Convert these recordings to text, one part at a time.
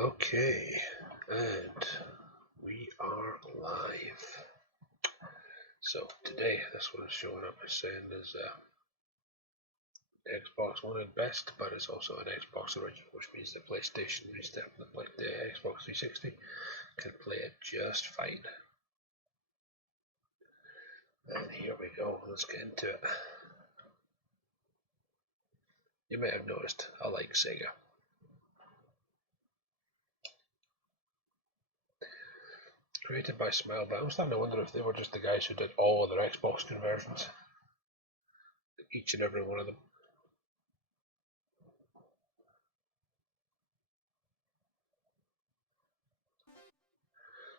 Okay, and we are live. So today, this one is showing up as saying is Xbox One at best, but it's also an Xbox original, which means the PlayStation the Xbox 360 can play it just fine. And here we go. Let's get into it. You may have noticed I like Sega. Created by Smile, but I'm starting to wonder if they were just the guys who did all of their Xbox conversions. Each and every one of them.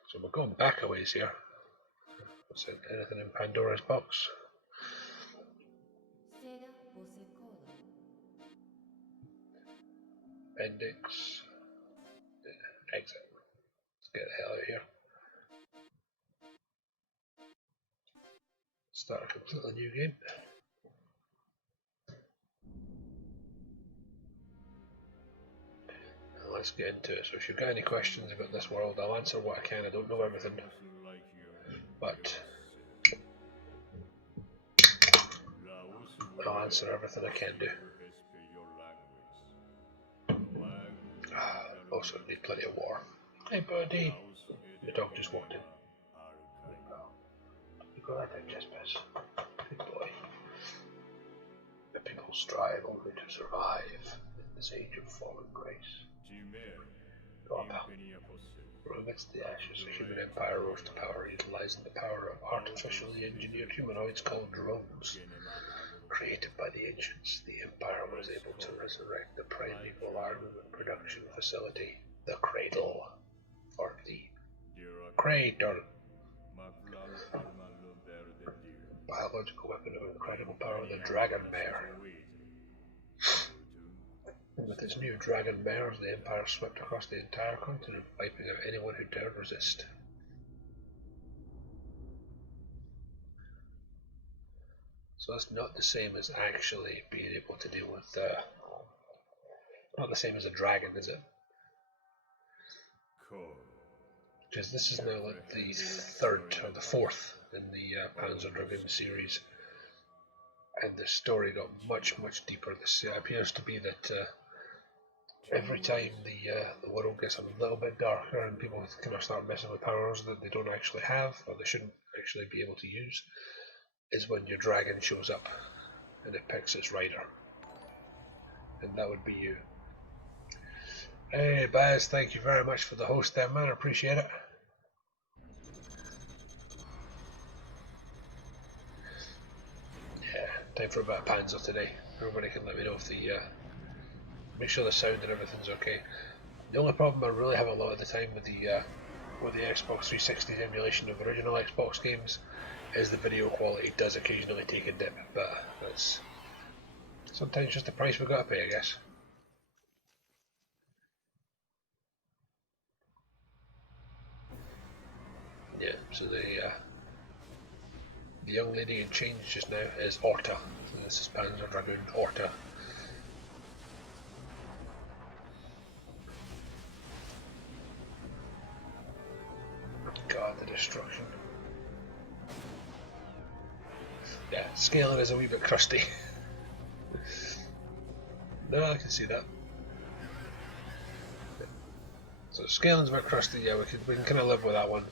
So we're going back a ways here. What's it? Anything in Pandora's box? Appendix. Exit. Let's get the hell out of here. Start a completely new game. And let's get into it. So if you've got any questions about this world, I'll answer what I can. I don't know everything, but I'll answer everything I can do. Also need plenty of water. Hey buddy! The dog just walked in. You got that Jespers. Good boy. The people strive only to survive in this age of fallen grace. Go on, pal. Amidst the ashes, the human empire rose to power, utilizing the power of artificially engineered humanoids called drones. Created by the ancients, the empire was able to resurrect the primeval armament production facility, the Cradle, or the Cradle. Biological weapon of incredible power, the Dragon Mare. And with its new Dragon Mares, the Empire swept across the entire continent, wiping out anyone who dared resist. So that's not the same as actually being able to deal with, not the same as a dragon, is it? Because this is now like the third or the fourth in the Panzer Dragoon series, and the story got much deeper. This appears to be that every time the world gets a little bit darker and people kind of start messing with powers that they don't actually have or they shouldn't actually be able to use, is when your dragon shows up and it picks its rider, and that would be you. Hey Baz, thank you very much for the host there, man. I appreciate it. Yeah, time for a bit of Panzer today. Everybody can let me know if the make sure the sound and everything's okay. The only problem I really have a lot of the time with the Xbox 360 emulation of original Xbox games is the video quality does occasionally take a dip, but that's sometimes just the price we gotta pay, I guess. Yeah, so the young lady in change just now is Orta. So this is Panzer Dragoon Orta. God, the destruction. Yeah, scaling is a wee bit crusty. No, I can see that. So scaling's a bit crusty, yeah, we can kind of live with that one.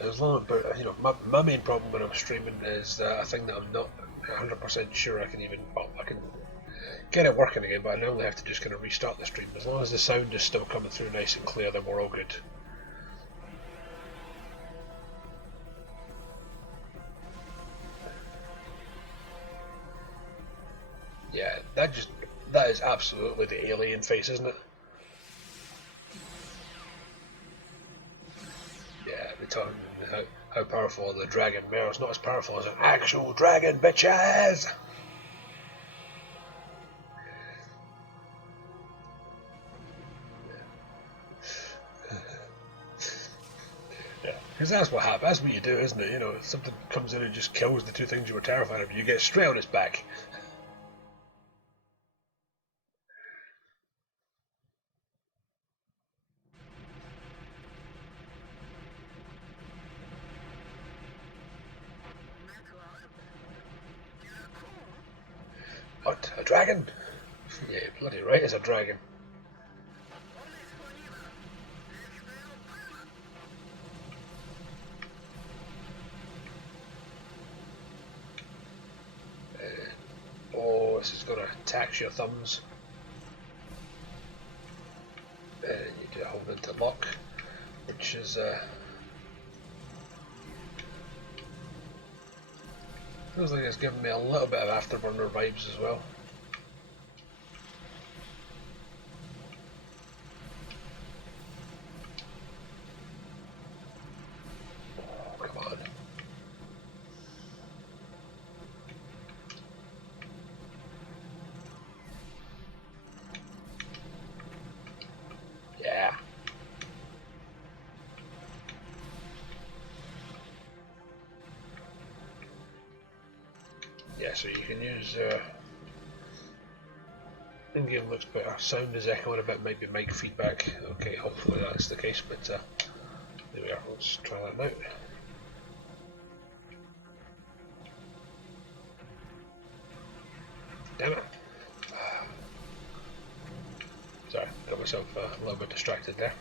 As long, but you know, my main problem when I'm streaming is a thing that I'm not 100% sure I can even, well, I can get it working again, but I normally have to just kind of restart the stream. As long as the sound is still coming through nice and clear, then we're all good. Yeah, that is absolutely the alien face, isn't it? Yeah, we're talking how powerful the Dragon Mare is. Not as powerful as an actual dragon, bitches! Yeah, because that's what happens. That's what you do, isn't it? You know, if something comes in and just kills the two things you were terrified of, you get straight on its back. A dragon? Yeah, bloody right, it's a dragon. Oh, this is going to tax your thumbs. And you do hold into lock, which is feels like it's giving me a little bit of Afterburner vibes as well. Oh, come on. Yeah. Yeah, so you can use in-game looks better. Sound is echoing a bit, might be mic feedback. Okay, hopefully that's the case, but there we are, let's try that now. Damn it. Sorry, got myself a little bit distracted there.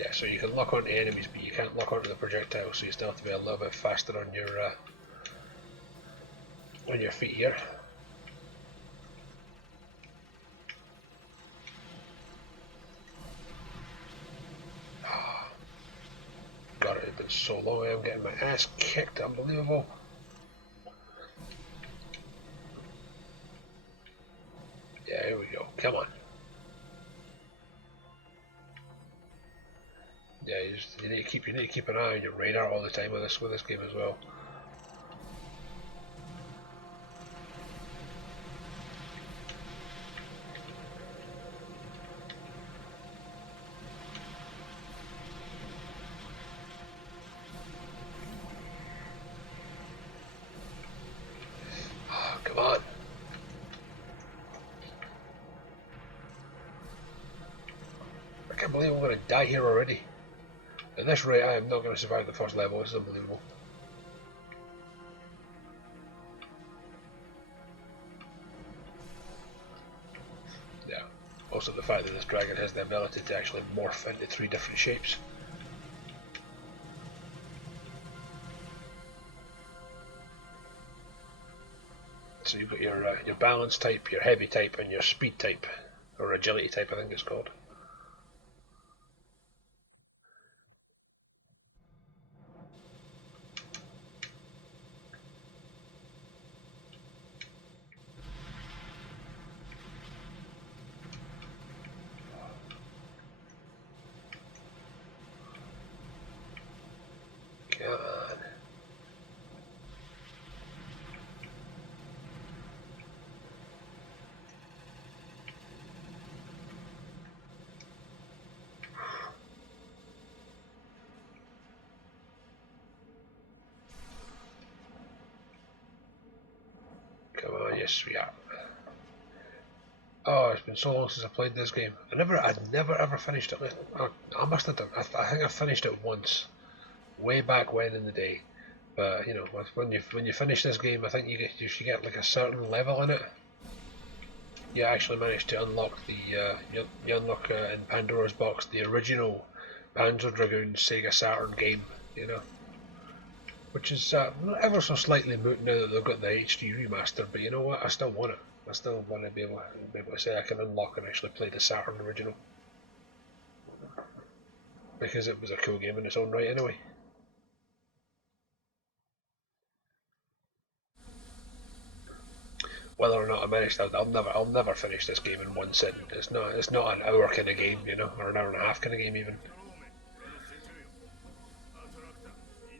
Yeah, so you can lock onto enemies, but you can't lock onto the projectile, so you still have to be a little bit faster on your feet here. God, it's been so long. I'm getting my ass kicked. Unbelievable. Yeah, here we go. Come on. Yeah, you need to keep an eye on your radar all the time with this game as well. Oh, come on. I can't believe I'm going to die here already. At this rate, I am not going to survive the first level. This is unbelievable. Yeah. Also the fact that this dragon has the ability to actually morph into 3 different shapes. So you've got your balance type, your heavy type, and your speed type, or agility type, I think it's called. Come on. Come on, yes we are. Oh, it's been so long since I played this game. I'd never ever finished it. I must have done. I think I finished it once, way back when in the day. But you know, when you finish this game, I think you should get like a certain level in it. You actually manage to unlock you unlock in Pandora's box the original Panzer Dragoon Sega Saturn game. You know, which is ever so slightly moot now that they've got the HD remaster. But you know what? I still want it. I still want to be able to say I can unlock and actually play the Saturn original, because it was a cool game in its own right anyway. Whether or not I managed that, I'll never finish this game in one sitting. It's not an hour kind of game, you know, or an hour and a half kind of game even.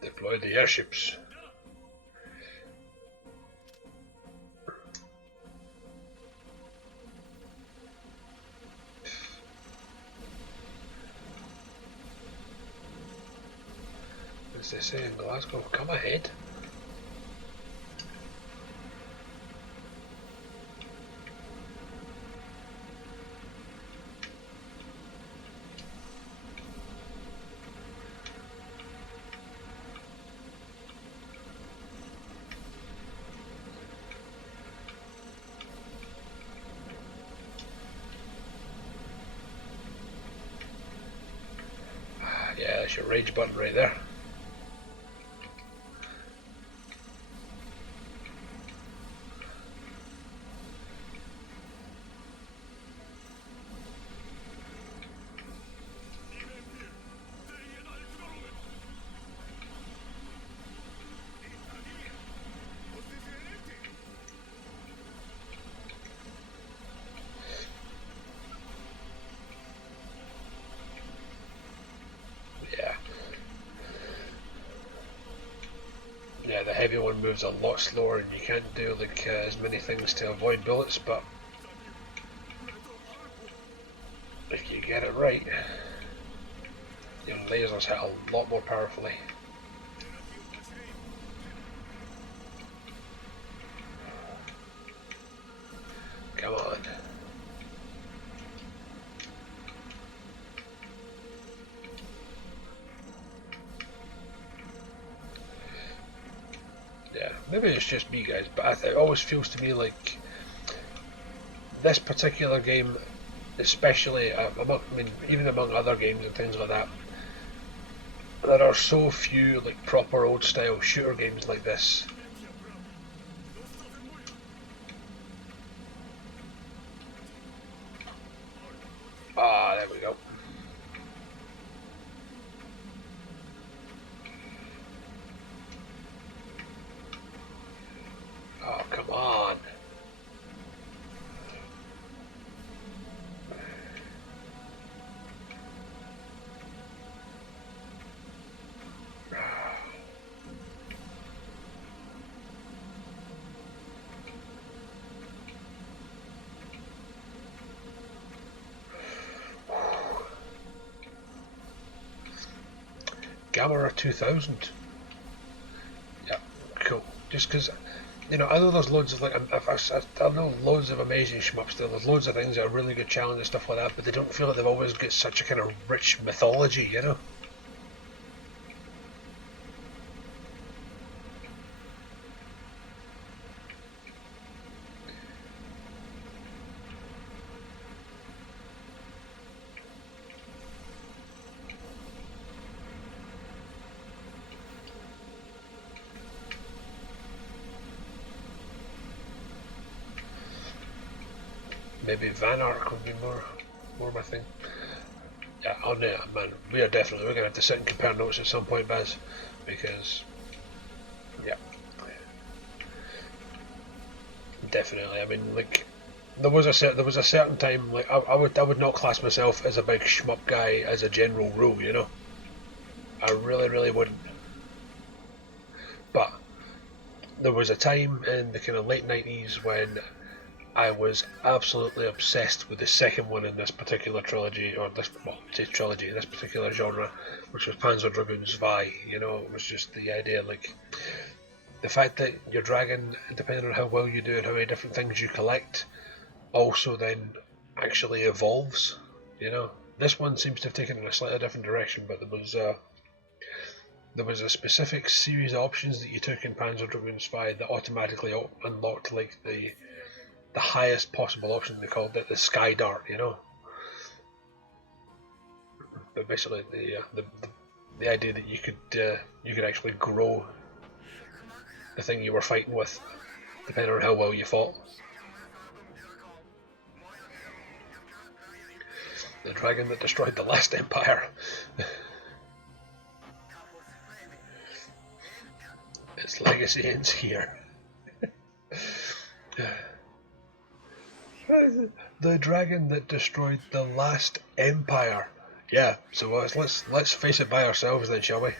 Deploy the airships. As they say in Glasgow, come ahead. Yeah, that's your rage button right there. Yeah, the heavy one moves a lot slower and you can't do like as many things to avoid bullets, but if you get it right, your lasers hit a lot more powerfully. Come on. Yeah, maybe it's just me, guys, but it always feels to me like this particular game, especially even among other games and things like that, there are so few like proper old style shooter games like this. Ah, there we go. Oh, come on. Gamma 2000. Yeah, cool. Just because, you know, I know there's loads of like, I know loads of amazing shmups. There's loads of things that are really good challenge and stuff like that, but they don't feel like they've always got such a kind of rich mythology, you know. Maybe Van Ark would be more my thing. Yeah, oh no, man, we're gonna have to sit and compare notes at some point, Baz, because yeah, definitely. I mean, like there was a certain time like I would not class myself as a big shmup guy as a general rule, you know. I really wouldn't. But there was a time in the kind of late 90s when I was absolutely obsessed with the second one in this particular trilogy, or this this particular genre, which was Panzer Dragoon Orta. You know, it was just the idea, like the fact that your dragon, depending on how well you do and how many different things you collect, also then actually evolves. You know, this one seems to have taken in a slightly different direction, but there was a specific series of options that you took in Panzer Dragoon Orta that automatically unlocked like the highest possible option. They called it the Sky Dart, you know. But basically, the idea that you could actually grow the thing you were fighting with, depending on how well you fought. The dragon that destroyed the last empire. Its legacy ends here. The dragon that destroyed the last empire. Yeah, so let's face it by ourselves then, shall we?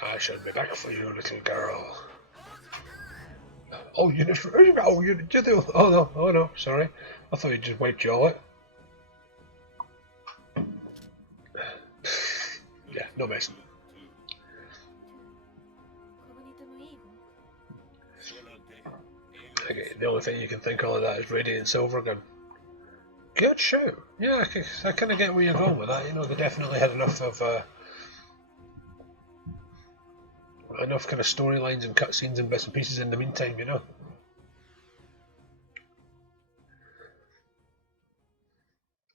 I shall be back for you, little girl. Oh, you just oh no, sorry. I thought you just wiped you all out. Yeah, no messing. Okay, the only thing you can think of that is Radiant Silvergun. Good show. Yeah, I kind of get where you're going with that. You know, they definitely had enough enough kind of storylines and cutscenes and bits and pieces in the meantime, you know.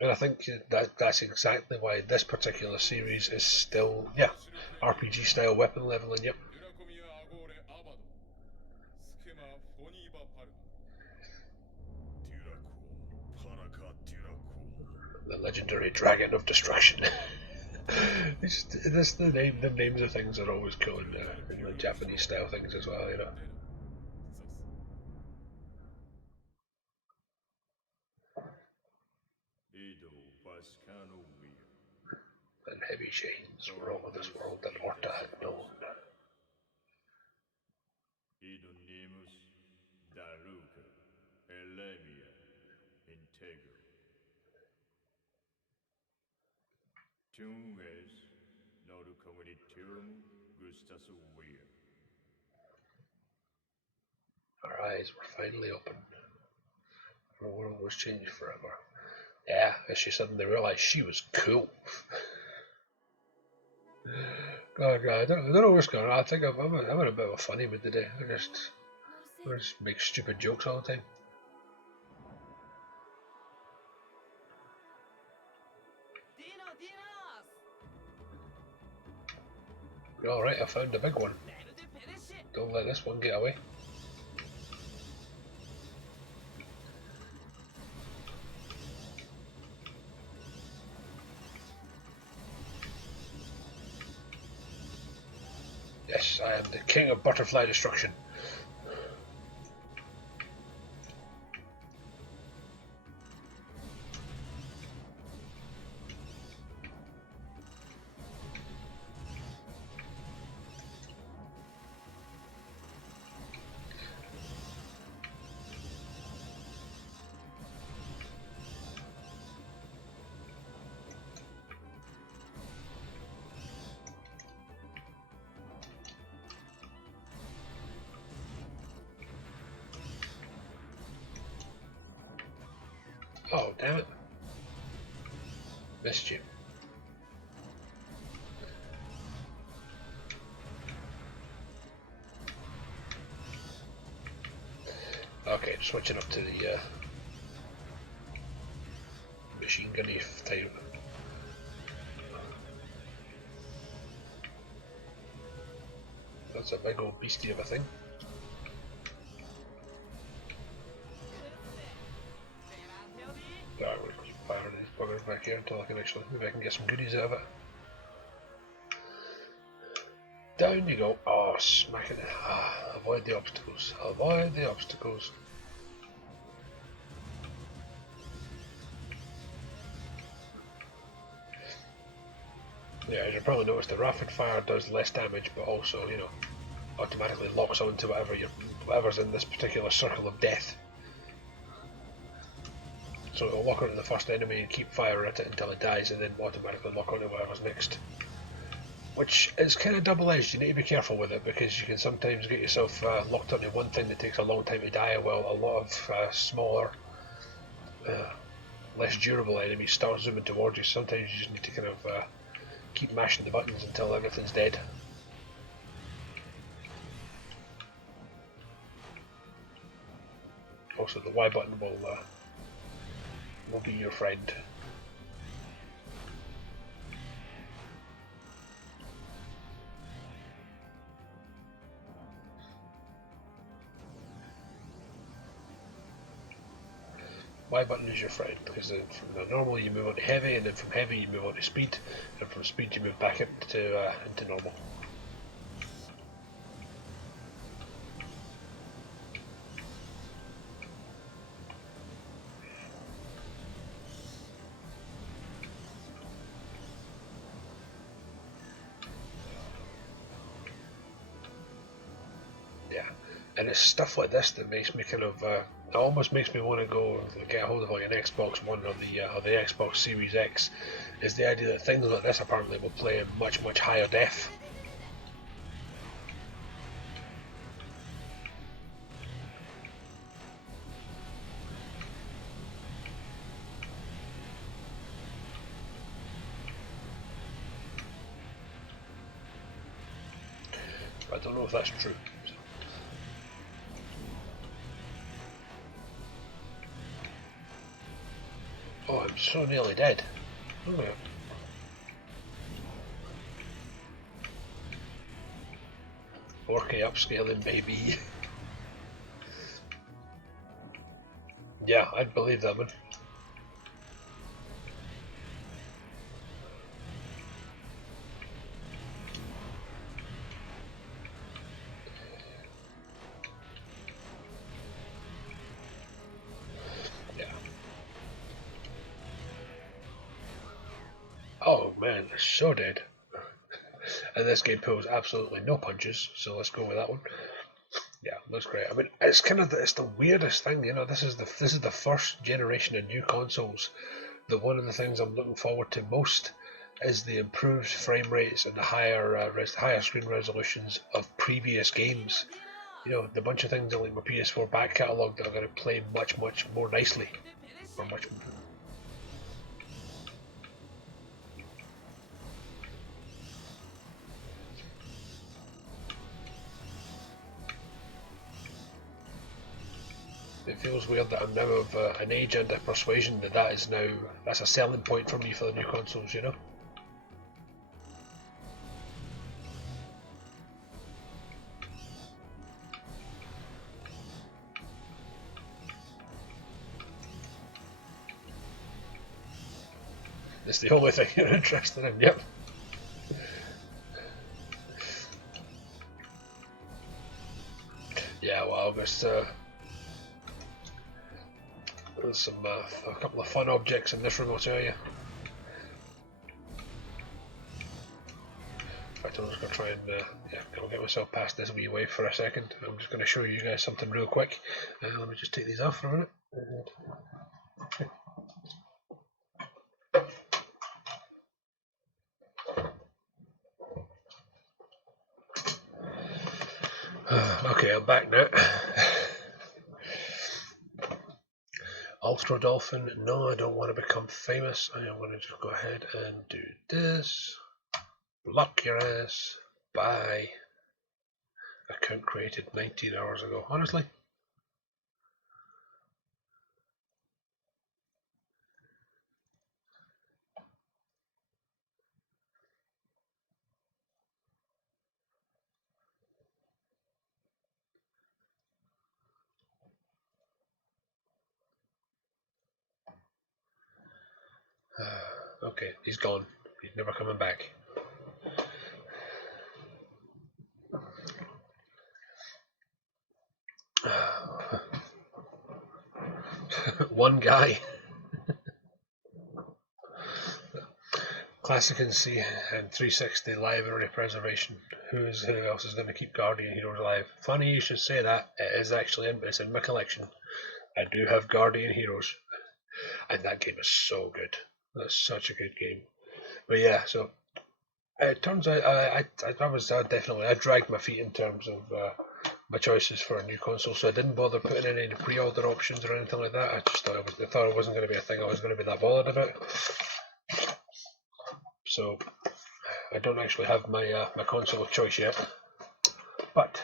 And I think that's exactly why this particular series is still, yeah, RPG style weapon leveling, yep. The legendary Dragon of Destruction. The names of things are always cool in the Japanese style things as well, you know. And heavy chains were over this world that Orta had known. Her eyes were finally open. Her world was changed forever. Yeah, as she suddenly realised she was cool. God, I don't know what's going on. I think I'm in a bit of a funny mood today. I just make stupid jokes all the time. Alright, I found a big one. Don't let this one get away. Yes, I am the king of butterfly destruction. Oh, damn it. Missed you. Okay, switching up to the machine gunny type. That's a big old beastie of a thing. We'll keep firing these buggers back here until I can actually, maybe I can get some goodies out of it. Down you go. Oh, smacking it. Avoid the obstacles. Avoid the obstacles. Yeah, as you probably noticed, the rapid fire does less damage, but also, you know, automatically locks onto whatever's in this particular circle of death. So it'll lock onto the first enemy and keep firing at it until it dies, and then automatically lock onto whatever's next. Which is kind of double-edged. You need to be careful with it, because you can sometimes get yourself locked onto one thing that takes a long time to die, while a lot of smaller, less durable enemies start zooming towards you. Sometimes you just need to kind of keep mashing the buttons until everything's dead. Also, the Y button will be your friend. Y button is your friend, because from normal you move on to heavy, and then from heavy you move on to speed, and from speed you move back into normal. And it's stuff like this that makes me kind of, it almost makes me want to go get a hold of like an Xbox One or the Xbox Series X, is the idea that things like this apparently will play in much, much higher def. I don't know if that's true. Oh, I'm so nearly dead. Oh, yeah. Okay, upscaling, baby. Yeah, I'd believe that one. Yeah. Oh man, they're so dead. And this game pulls absolutely no punches, so let's go with that one. Yeah, looks great. I mean, it's kind of it's the weirdest thing, you know. This is the first generation of new consoles. One of the things I'm looking forward to most is the improved frame rates and the higher screen resolutions of previous games. You know, the bunch of things like my PS4 back catalogue that are going to play much more nicely, or much. It feels weird that I'm now of an age and a persuasion that's a selling point for me for the new consoles, you know? It's the only thing you're interested in, yep. Yeah, well, there's a couple of fun objects in this room, I'll tell you. In fact, I'm just going to try and I'll get myself past this wee wave for a second. I'm just going to show you guys something real quick. Let me just take these off for a minute. Okay, I'm back now. Ultra Dolphin, no, I don't want to become famous. I am going to just go ahead and do this. Block your ass. Bye. Account created 19 hours ago. Honestly. Okay, he's gone. He's never coming back. One guy. Classic and C and 360 library preservation. Who else is going to keep Guardian Heroes alive? Funny you should say that. It is actually it's in my collection. I do have Guardian Heroes, and that game is so good. That's such a good game. But yeah, so it turns out I dragged my feet in terms of my choices for a new console, so I didn't bother putting in any pre-order options or anything like that. I just thought it wasn't going to be a thing I was going to be that bothered about. So I don't actually have my console of choice yet, but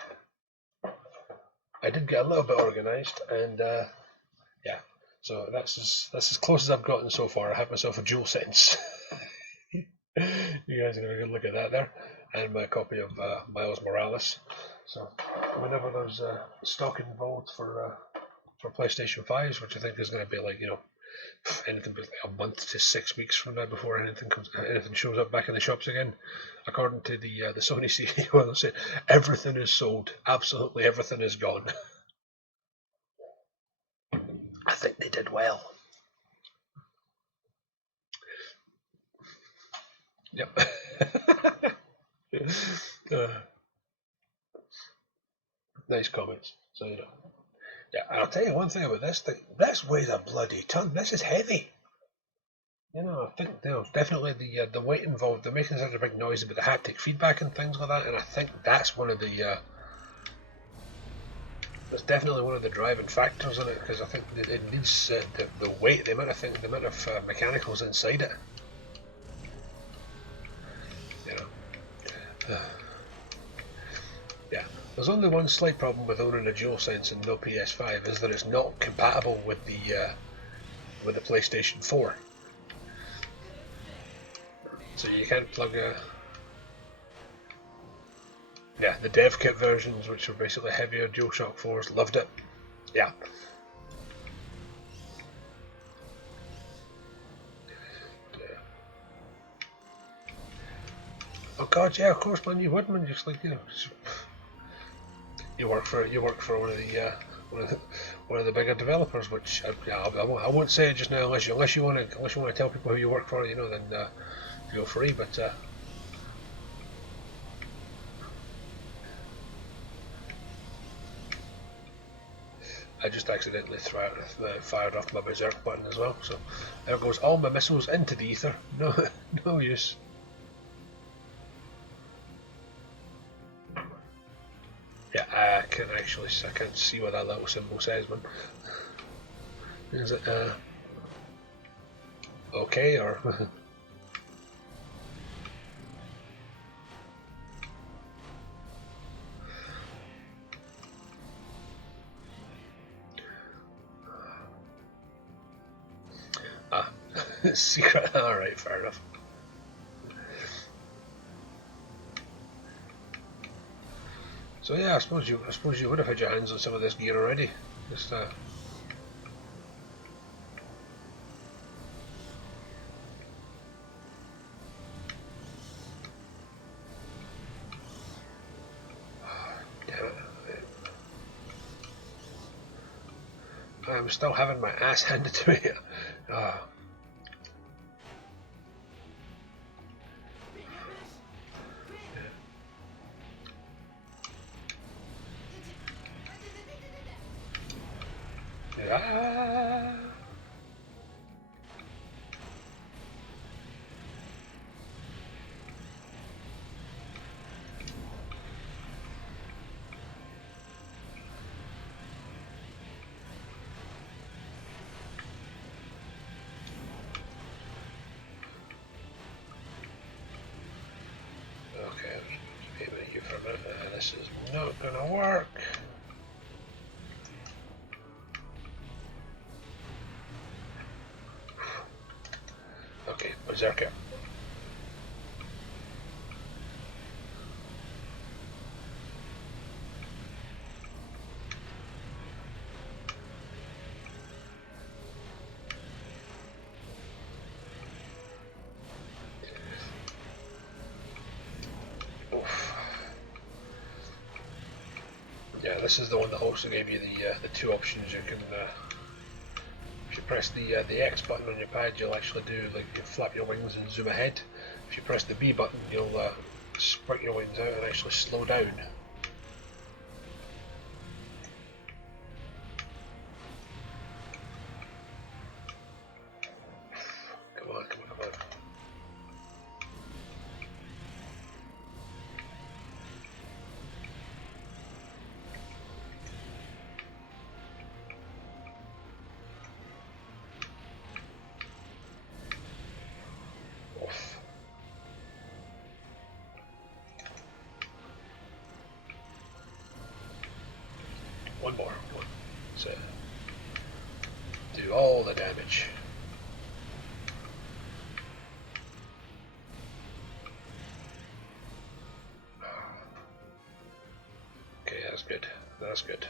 I did get a little bit organised, and yeah. So that's as close as I've gotten so far. I have myself a DualSense. You guys are going to go look at that there, and my copy of Miles Morales. So whenever there's stock involved for PlayStation 5s, which I think is going to be like anything but like a month to 6 weeks from now before anything shows up back in the shops again. According to the Sony CEO, they'll say everything is sold. Absolutely everything is gone. I think they did well. Yep. Nice comments. So yeah, and I'll tell you one thing about this thing. This weighs a bloody ton. This is heavy. I think definitely the weight involved. They're making such a big noise about the haptic feedback and things like that, and I think that's one of the. That's definitely one of the driving factors in it, because I think it needs the weight, the amount of mechanicals inside it. There's only one slight problem with owning a DualSense and no PS5 is that it's not compatible with the PlayStation 4. So you can't plug a... Yeah, the dev kit versions, which are basically heavier DualShock 4s, loved it. Yeah. Oh god, yeah, of course, man, you would, man. Just like, you know, you work for one of the one of the bigger developers, which I won't say it just now unless you want to tell people who you work for, you know, then feel free. But I just accidentally fired off my berserk button as well, so there goes all my missiles into the ether. No, no use. Yeah, I can't see what that little symbol says, man. Is it okay or? Ah, secret. All right, fair enough. So yeah, I suppose you would have had your hands on some of this gear already. Just damn it. I'm still having my ass handed to me. Okay, maybe you for a minute. This is not gonna work. Okay, Berserker. Yeah, this is the one that also gave you the two options. You can if you press the X button on your pad, you'll actually do like you flap your wings and zoom ahead. If you press the B button, you'll spread your wings out and actually slow down. Come on, come on, come on. One more. So do all the damage. Okay, that's good. That's good.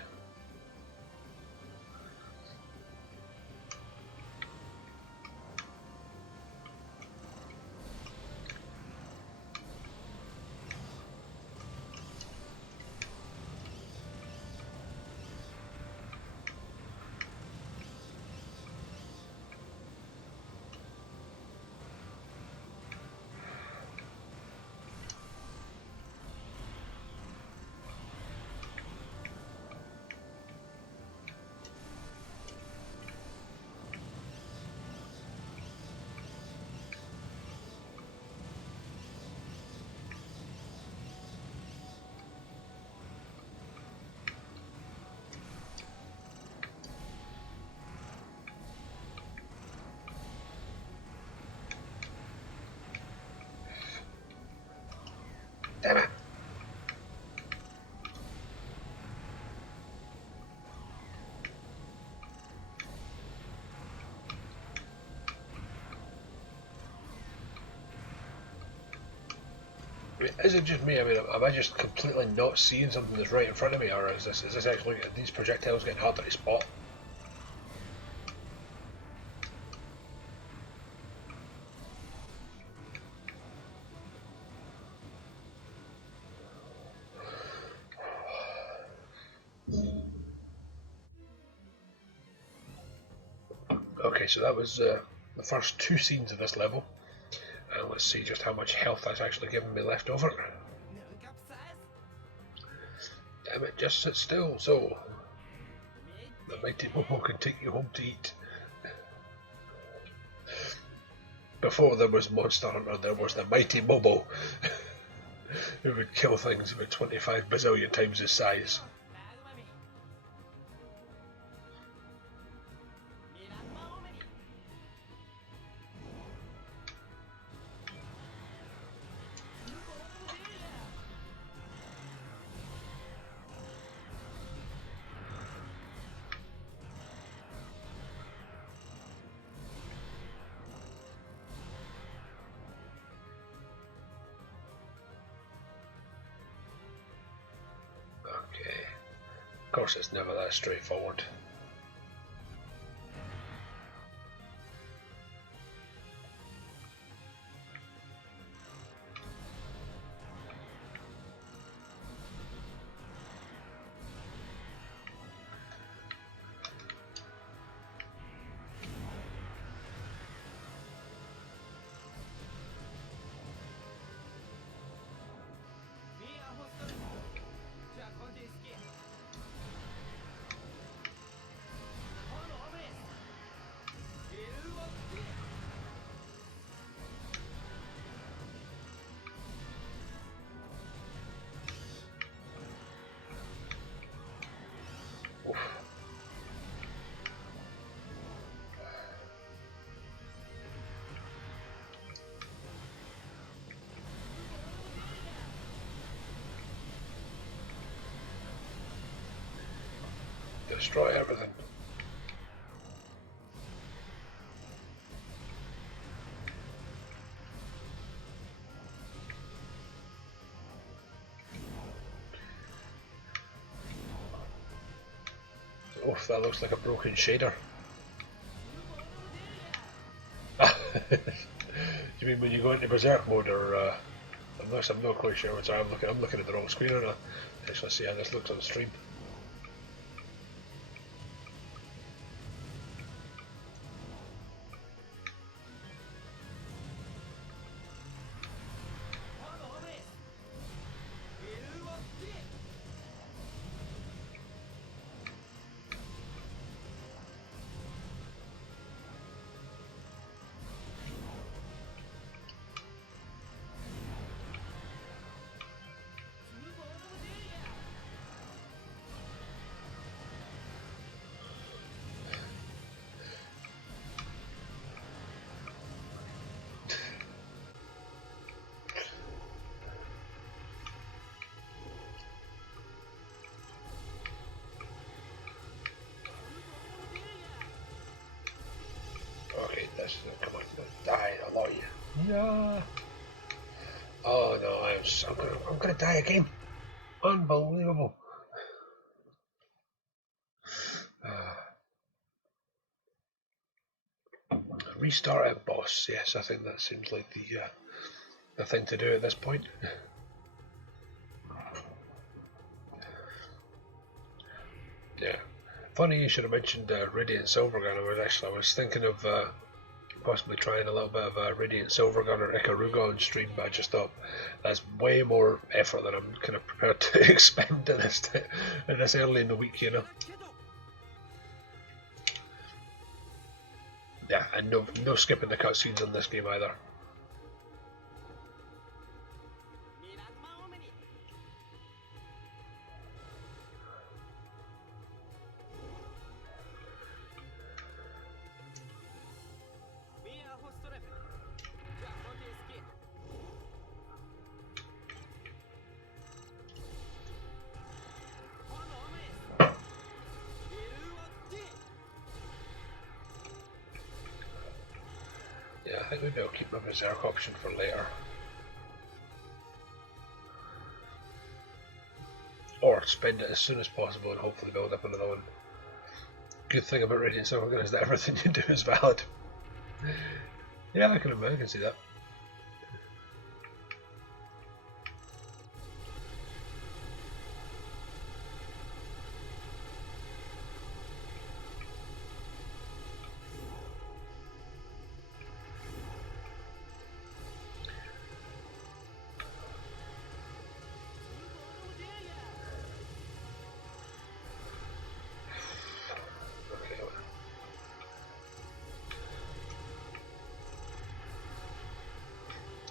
Damn it. is it just me? I mean, am I just completely not seeing something that's right in front of me, or is this actually these projectiles getting harder to spot? Okay, so that was the first two scenes of this level. And let's see just how much health that's actually given me left over. Damn it, just sit still, so the mighty Momo can take you home to eat. Before there was Monster Hunter, there was the mighty Momo, who would kill things about 25 bazillion times his size. Of course, it's never that straightforward. Destroy everything. Oof, that looks like a broken shader. You mean when you go into berserk mode, or I'm not quite sure which I'm looking at the wrong screen, or let's see how this looks on the stream. Okay, come on, die, a lot of you. Yeah. Oh no, I'm gonna die again. Unbelievable. Restart at boss. Yes, I think that seems like the thing to do at this point. Yeah. Funny you should have mentioned Radiant Silvergun. I was thinking of possibly trying a little bit of Radiant Silvergun or Ikaruga on stream, but I just thought that's way more effort than I'm kind of prepared to expend at this early in the week, you know. Yeah, and no skipping the cutscenes on this game either. Yeah, I think maybe I'll keep my berserk option for later. spend it as soon as possible and hopefully build up another one. Good thing about Radiant Silvergun is that everything you do is valid. Yeah, I can see that.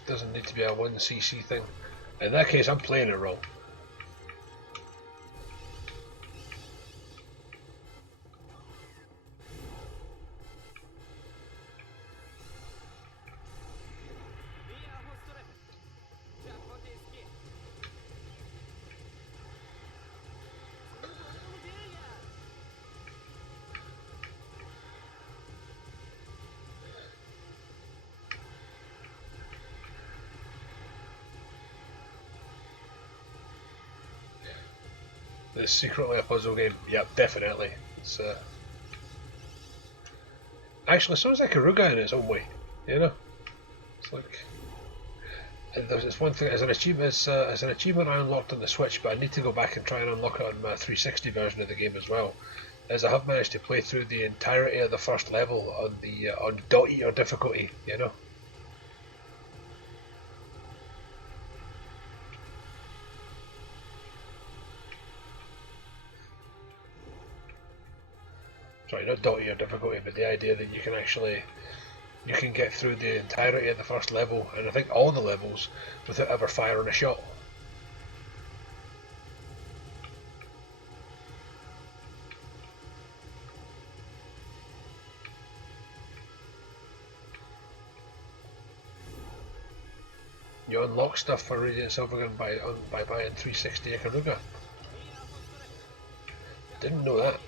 Doesn't need to be a 1cc thing. In that case, I'm playing it wrong. It's secretly a puzzle game. Yep, definitely. It's actually, so is Ikaruga in its own way. You know, it's like it's one thing as an achievement. As an achievement I unlocked on the Switch, but I need to go back and try and unlock it on my 360 version of the game as well. As I have managed to play through the entirety of the first level on the on dot eater difficulty. You know. Sorry, not dot eater difficulty, but the idea that you can get through the entirety of the first level, and I think all the levels, without ever firing a shot. You unlock stuff for Radiant Silvergun by buying 360 Ikaruga. Didn't know that.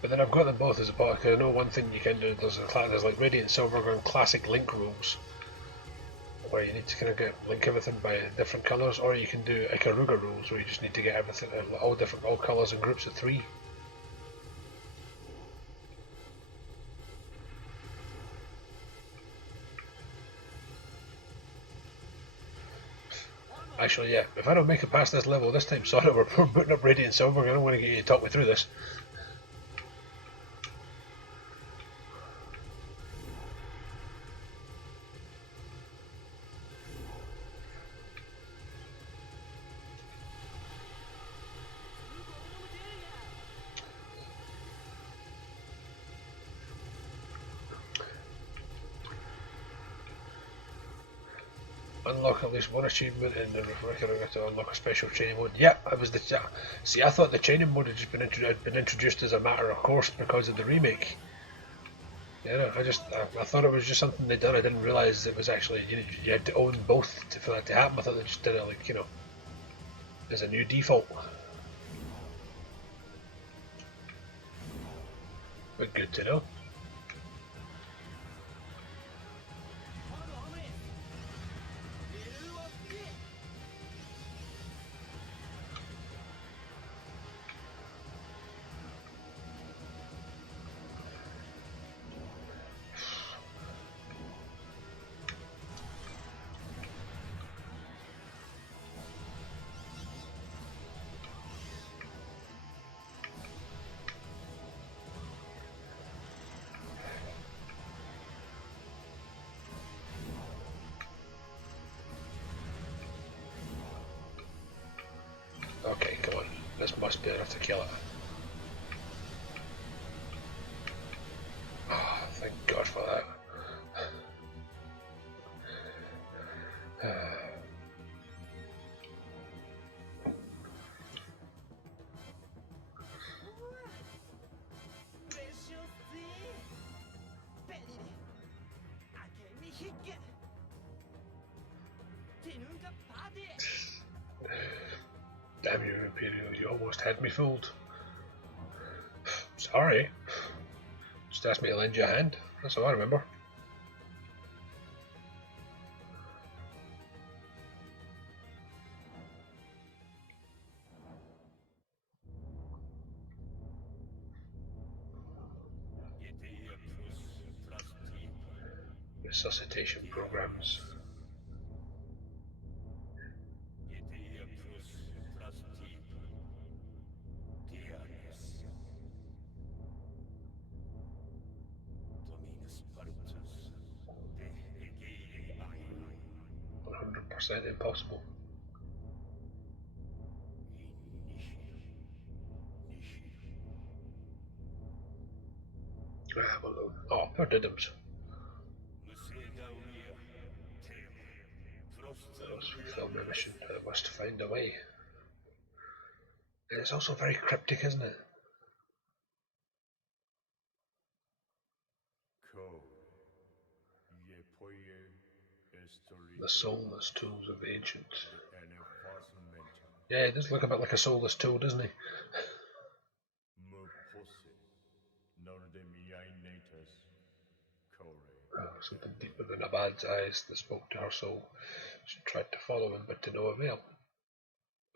But then I've got them both as a part. I know one thing you can do. There's like Radiant Silvergun Classic Link rules, where you need to kind of link everything by different colours, or you can do Ikaruga rules, where you just need to get everything all colours in groups of 3. Actually, yeah. If I don't make it past this level this time, sorry, we're putting up Radiant Silvergun. I don't want to get you to talk me through this. Unlock at least one achievement in the Ikaruga to unlock a special training mode. Yep, I was the. See, I thought the training mode had just been introduced as a matter of course because of the remake. You know, I thought it was just something they'd done. I didn't realise it was actually you had to own both for that to happen. I thought they just did it like, you know, as a new default. But good to know. Okay, come on. This must be enough to kill it. Oh, thank God for that. Damn you, Imperial, you almost had me fooled. Sorry. Just asked me to lend you a hand. That's all I remember. Resuscitation programs. Impossible. Oh, poor Diddums. I must fulfill my mission. I must find a way. And it's also very cryptic, isn't it? The soulless tools of the ancients. Yeah, he does look a bit like a soulless tool, doesn't he? Something deeper than Abad's eyes that spoke to her soul. She tried to follow him, but to no avail.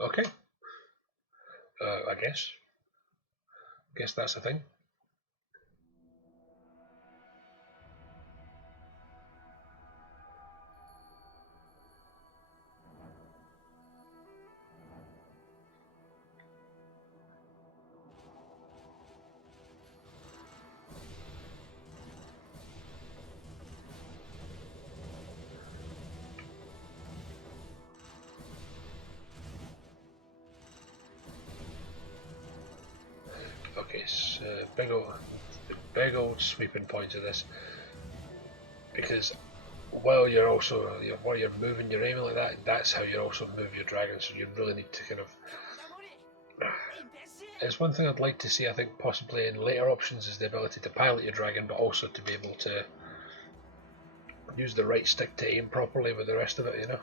Okay. I guess. Guess that's the thing. Okay, so big old sweeping point of this, because while you're moving your aiming like that, that's how you also move your dragon. So you really need to kind of. It's one thing I'd like to see. I think possibly in later options is the ability to pilot your dragon, but also to be able to use the right stick to aim properly with the rest of it. You know.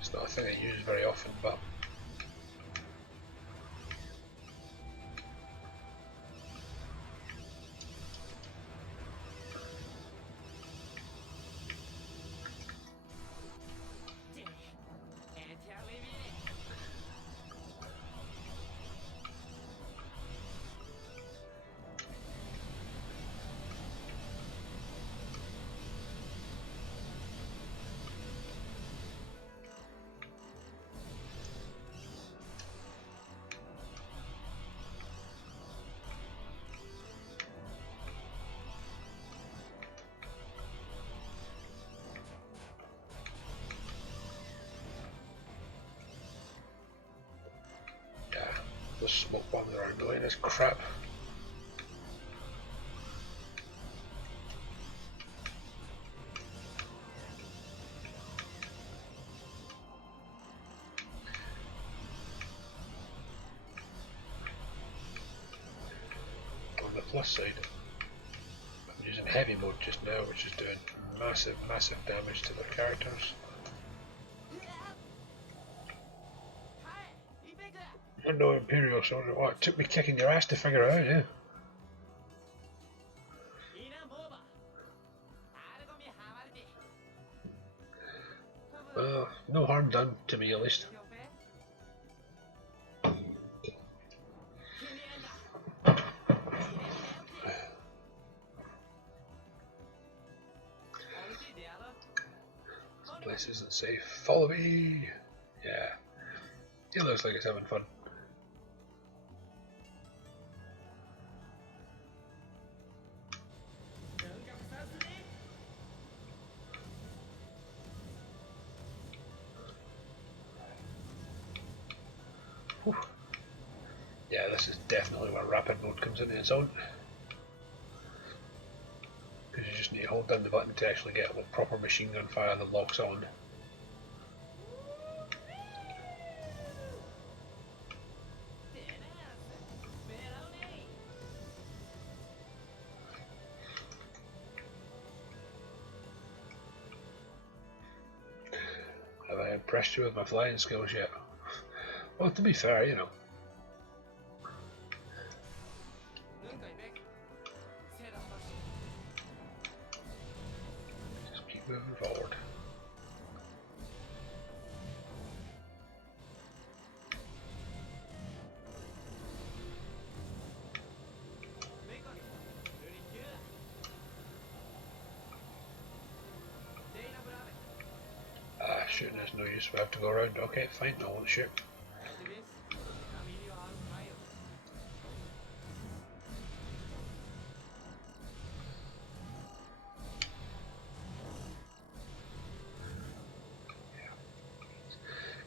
It's not a thing I use very often, but the smoke bombs are annoying as crap. On the plus side, I'm using heavy mode just now, which is doing massive damage to their characters. No Imperial soldier. Oh, it took me kicking your ass to figure it out, yeah. Well, no harm done to me at least. This place isn't safe. Follow me! Yeah. He looks like he's having fun. Whew. Yeah, this is definitely where rapid mode comes into its own. Because you just need to hold down the button to actually get a proper machine gun fire that locks on. Have I impressed you with my flying skills yet? Well, to be fair, you know. Just keep moving forward. Shooting is no use, we have to go around. Okay, fine, I won't shoot.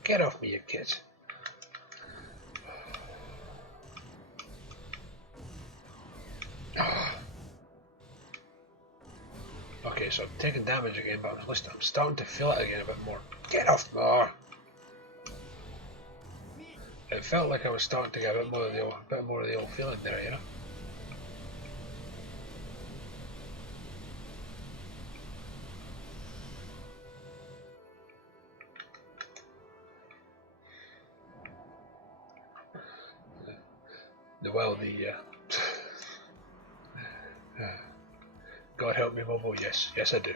Get off me, you kids. Okay, so I'm taking damage again, but at least I'm starting to feel it again a bit more. Get off more! It felt like I was starting to get a bit more of the old feeling there, you know? Well, God help me, Momo. Yes, yes, I do.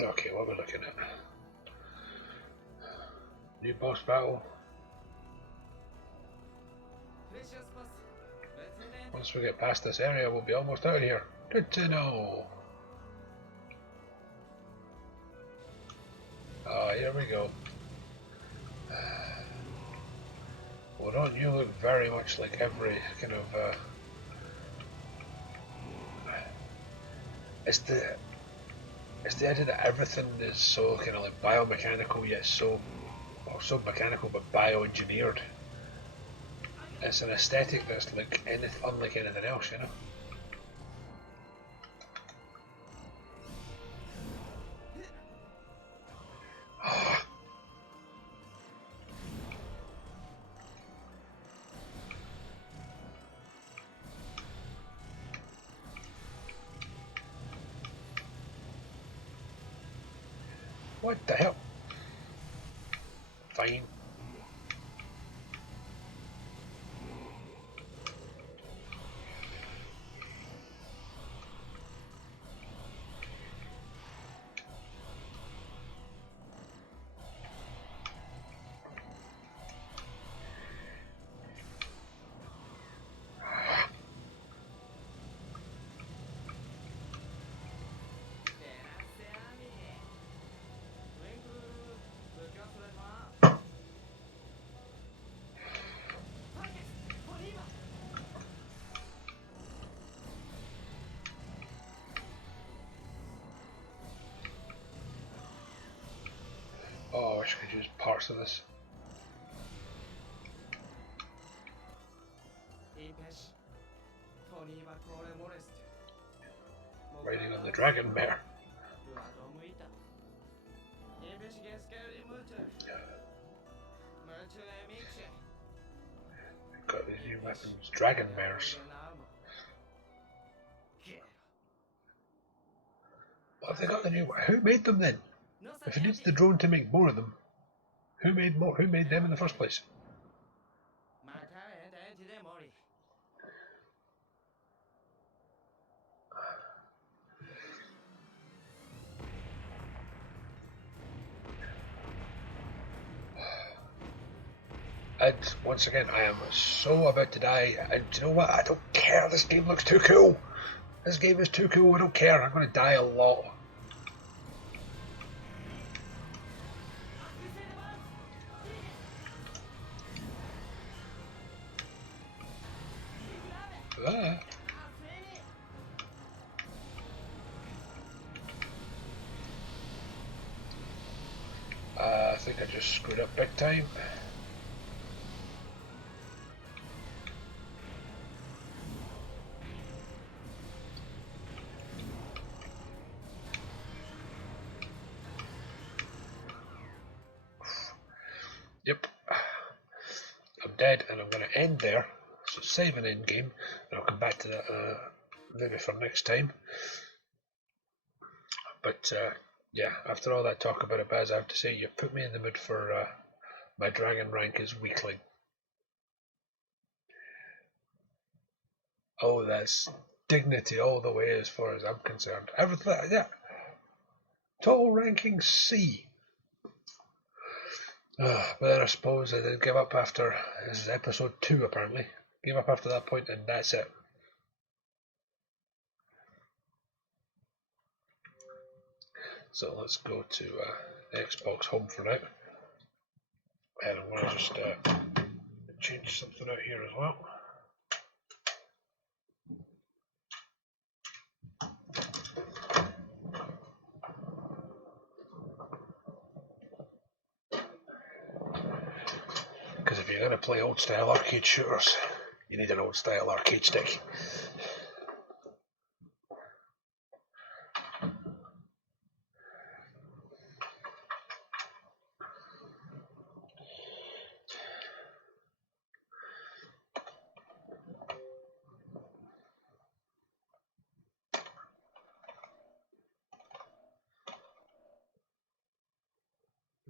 Okay, what are we looking at? New boss battle. Once we get past this area, we'll be almost out of here. Good to know. Ah, here we go. Well, don't you look very much like every kind of it's the idea that everything is so kind of like biomechanical, yet so mechanical but bioengineered. It's an aesthetic that's like unlike anything else, you know. What the hell? Fine. wish I could use parts of this. Riding on the dragon mare. Got these new weapons, dragon mares. What have they got the new? Who made them then? If it needs the drone to make more of them, who made more? Who made them in the first place? And once again, I am so about to die, and do you know what? I don't care. This game looks too cool. This game is too cool. I don't care. I'm going to die a lot. I think I just screwed up big time. Yep, I'm dead, and I'm going to end there. So save an end game, and I'll come back to that maybe for next time. But yeah, after all that talk about it, Baz, I have to say you put me in the mood for my dragon rank is weakling. Oh, that's dignity all the way as far as I'm concerned. Everything, yeah. Total ranking C. But then I suppose I did give up after, this is episode 2 apparently, gave up after that point, and that's it. So let's go to Xbox Home for now, and I'm going to just change something out here as well. Because if you're going to play old style arcade shooters, you need an old style arcade stick.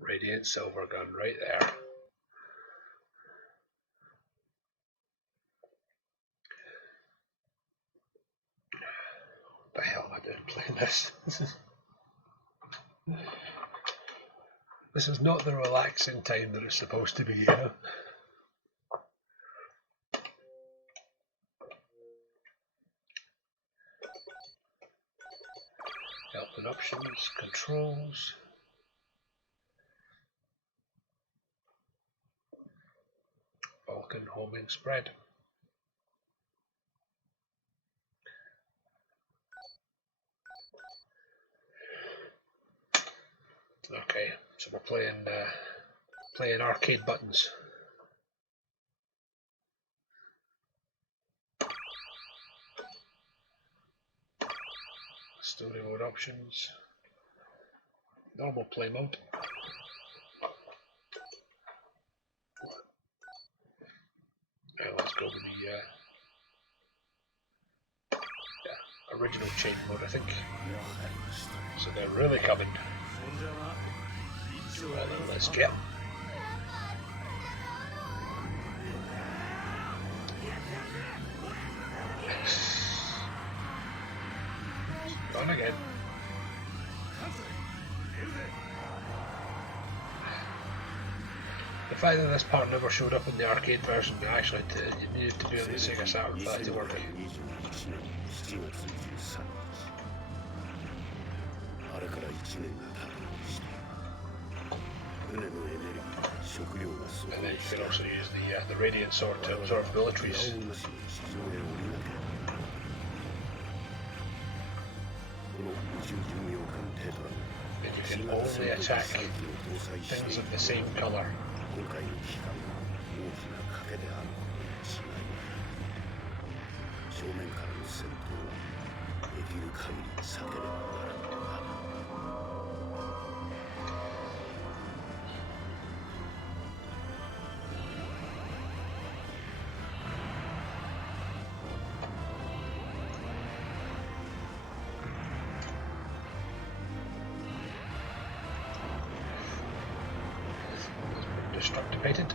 Radiant Silvergun right there. What the hell am I doing playing this? This is not the relaxing time that it's supposed to be, you know. Help and options, controls. Balkan homing spread. Okay, so we're playing arcade buttons. Story mode options. Normal play mode. And let's go with the original chain mode, I think. So they're really coming. Well, then let's get. On again. The fact that this part never showed up in the arcade version, actually, you needed to be on the Sega Saturn for that to work. And then you can also use the Radiant Sword to absorb militaries. and you can only attack things of the same colour. Destructivated.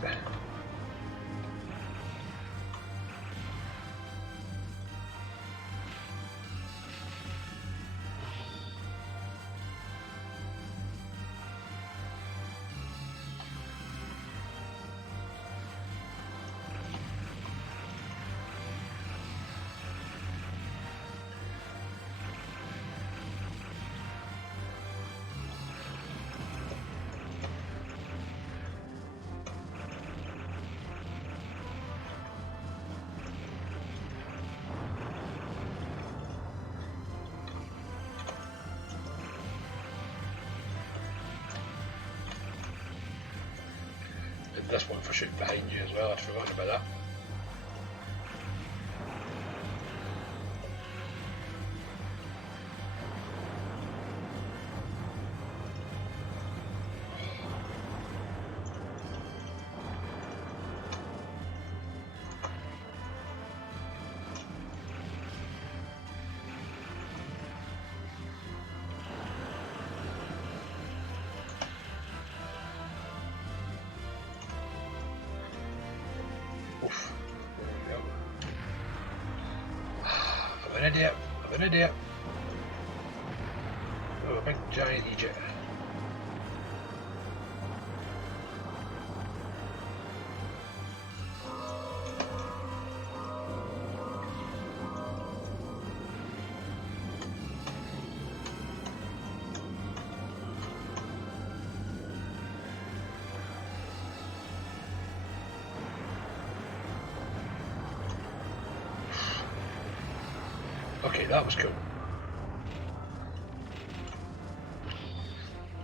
This one for shooting behind you as well, I'd forgotten about that. Oof. There we go. I'm an idiot. I'm an idiot. Oh, a big giant Egypt. Okay, that was cool.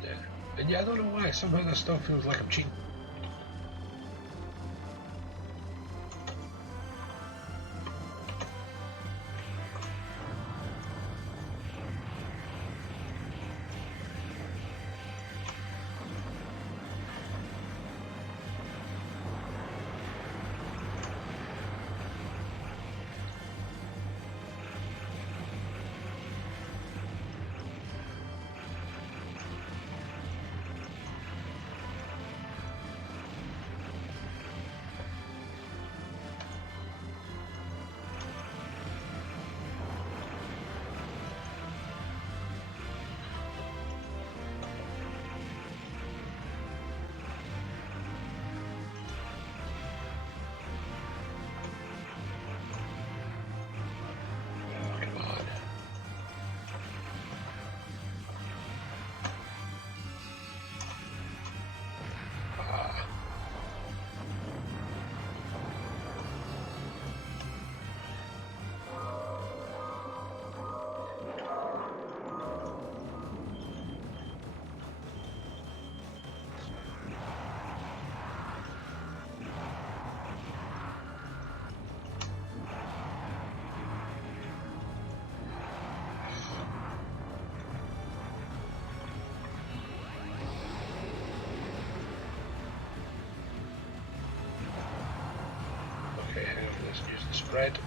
Yeah. And yeah, I don't know why, somehow this still feels like I'm cheating.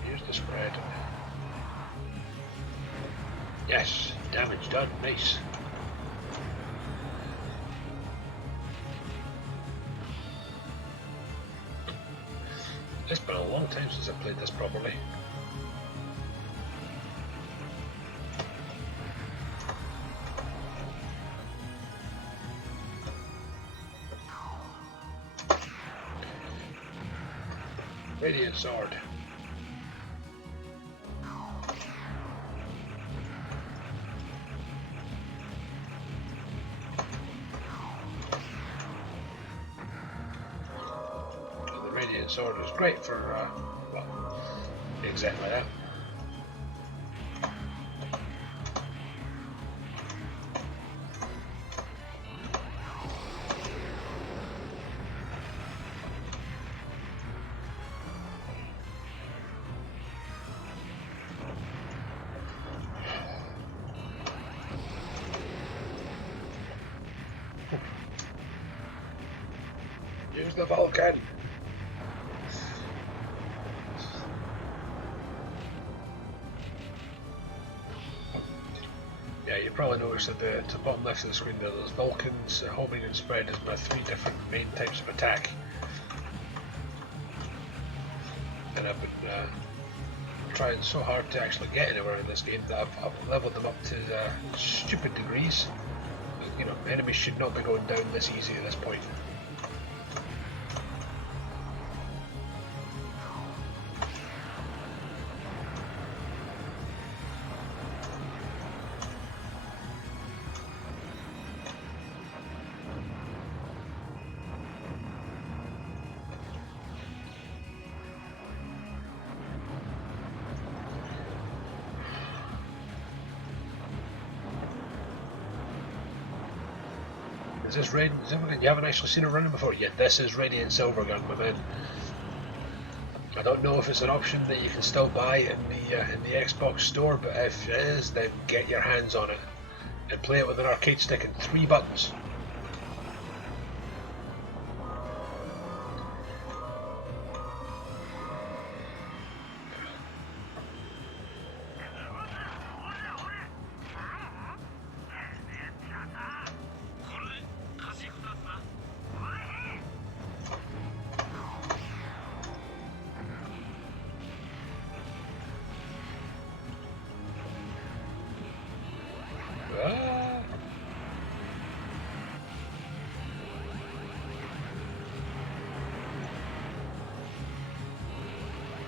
Use the spread. Yes, damage done, nice. It's been a long time since I've played this properly. Radiant sword. Sword is great for, well, exactly that. Use the Vulcan! Yeah, you probably noticed at the bottom left of the screen there's Vulcans, homing and spread as my 3 different main types of attack. And I've been trying so hard to actually get anywhere in this game that I've leveled them up to stupid degrees. You know, enemies should not be going down this easy at this point. Is this red? You haven't actually seen it running before yet. This is Radiant Silvergun, my man. I don't know if it's an option that you can still buy in the Xbox store, but if it is, then get your hands on it and play it with an arcade stick and 3 buttons.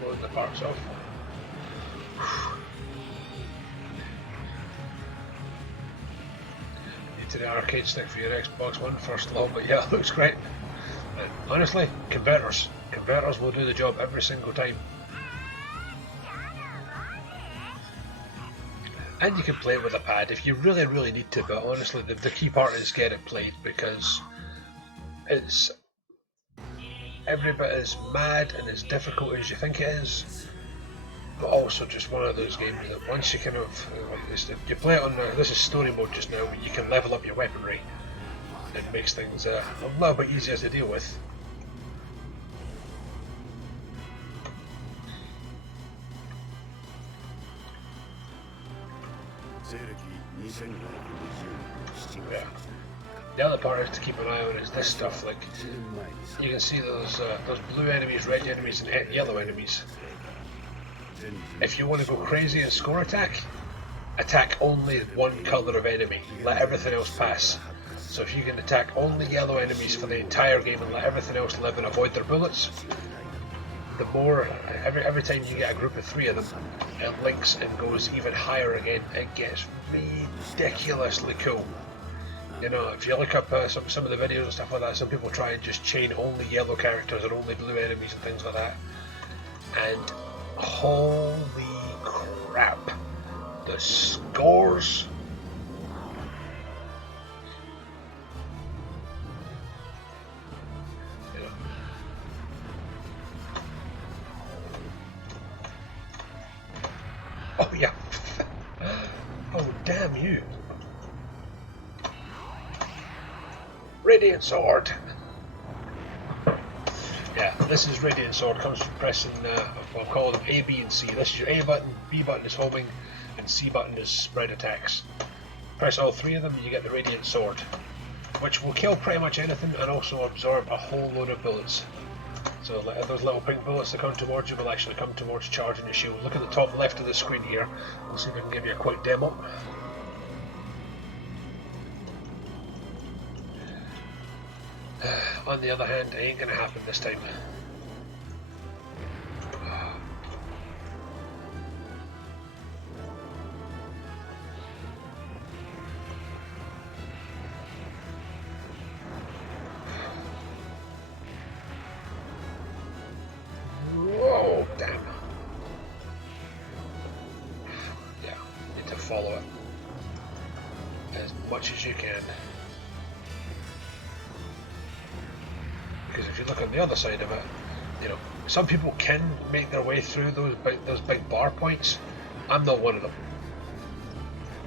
Blowing the parts off. Need an arcade stick for your Xbox One first of all, but yeah, it looks great. And honestly, converters will do the job every single time. And you can play it with a pad if you really need to, but honestly the key part is get it played, because it's every bit as mad and as difficult as you think it is, but also just one of those games that once you kind of, you play it on, this is story mode just now, where you can level up your weaponry. It makes things a little bit easier to deal with. Yeah. The other part is to keep an eye on is this stuff. Like you can see those blue enemies, red enemies, and yellow enemies. If you want to go crazy and score attack only one colour of enemy. Let everything else pass. So if you can attack only yellow enemies for the entire game and let everything else live and avoid their bullets, the more every time you get a group of 3 of them, it links and goes even higher again. It gets ridiculously cool. You know, if you look up some of the videos and stuff like that, some people try and just chain only yellow characters or only blue enemies and things like that. And holy crap, the scores! You know. Oh yeah. Oh damn you. Radiant Sword! Yeah, this is Radiant Sword, comes from pressing, we'll call them A, B and C. This is your A button, B button is homing, and C button is spread attacks. Press all 3 of them and you get the Radiant Sword, which will kill pretty much anything and also absorb a whole load of bullets. So those little pink bullets that come towards you will actually come towards charging your shield. Look at the top left of the screen here, we'll see if I can give you a quick demo. On the other hand, it ain't gonna happen this time. Whoa, damn. Yeah, need to follow it as much as you can. Because if you look on the other side of it, you know, some people can make their way through those big bar points. I'm not one of them.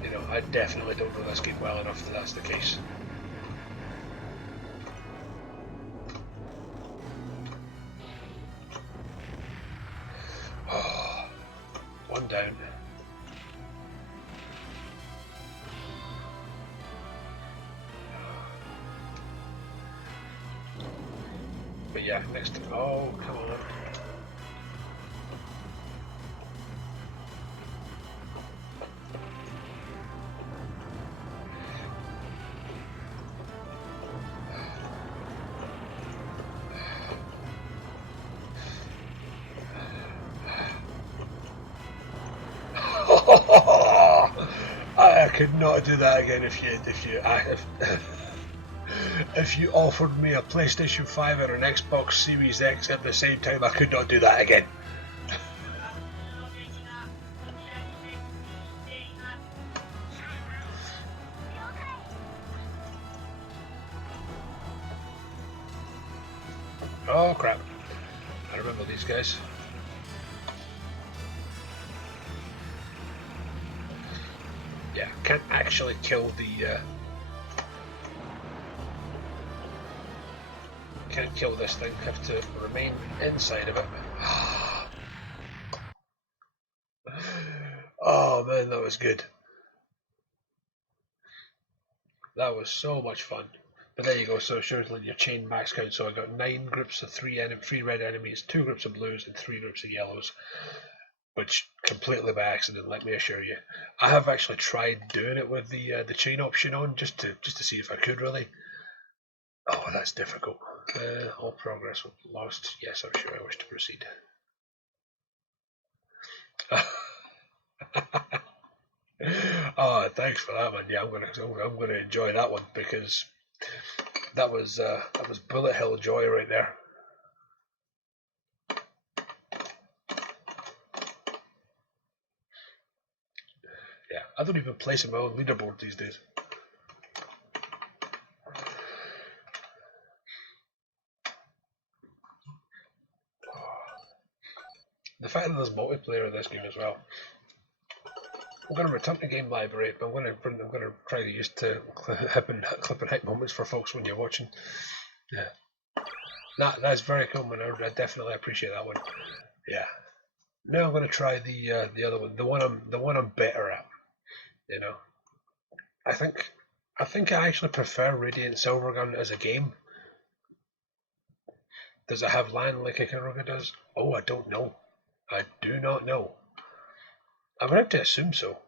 You know, I definitely don't know this game well enough that that's the case. down. But yeah, next. Oh, come on. I could not do that again if you offered me a PlayStation 5 or an Xbox Series X at the same time. I could not do that again. Oh crap! I remember these guys. Yeah, can't actually kill the. Can't kill this thing. Have to remain inside of it. Oh man, that was good. That was so much fun. But there you go. So it shows like your chain max count. So I got 9 groups of 3 red enemies, 2 groups of blues, and 3 groups of yellows. Which completely by accident, let me assure you. I have actually tried doing it with the chain option on just to see if I could really. Oh, that's difficult. All progress lost. Yes, I'm sure I wish to proceed. Oh, thanks for that one. Yeah, I'm gonna enjoy that one because that was bullet hell joy right there. Yeah, I don't even place in my own leaderboard these days. The fact that there's multiplayer in this game as well. I'm going to return to game library, but I'm going to try to use to clip and hype moments for folks when you're watching. Yeah, that's very cool, man. I definitely appreciate that one. Yeah. Now I'm going to try the other one, the one I'm better at. You know, I think I actually prefer Radiant Silvergun as a game. Does it have land like Ikaruga does? Oh, I don't know. I do not know. I would have to assume so.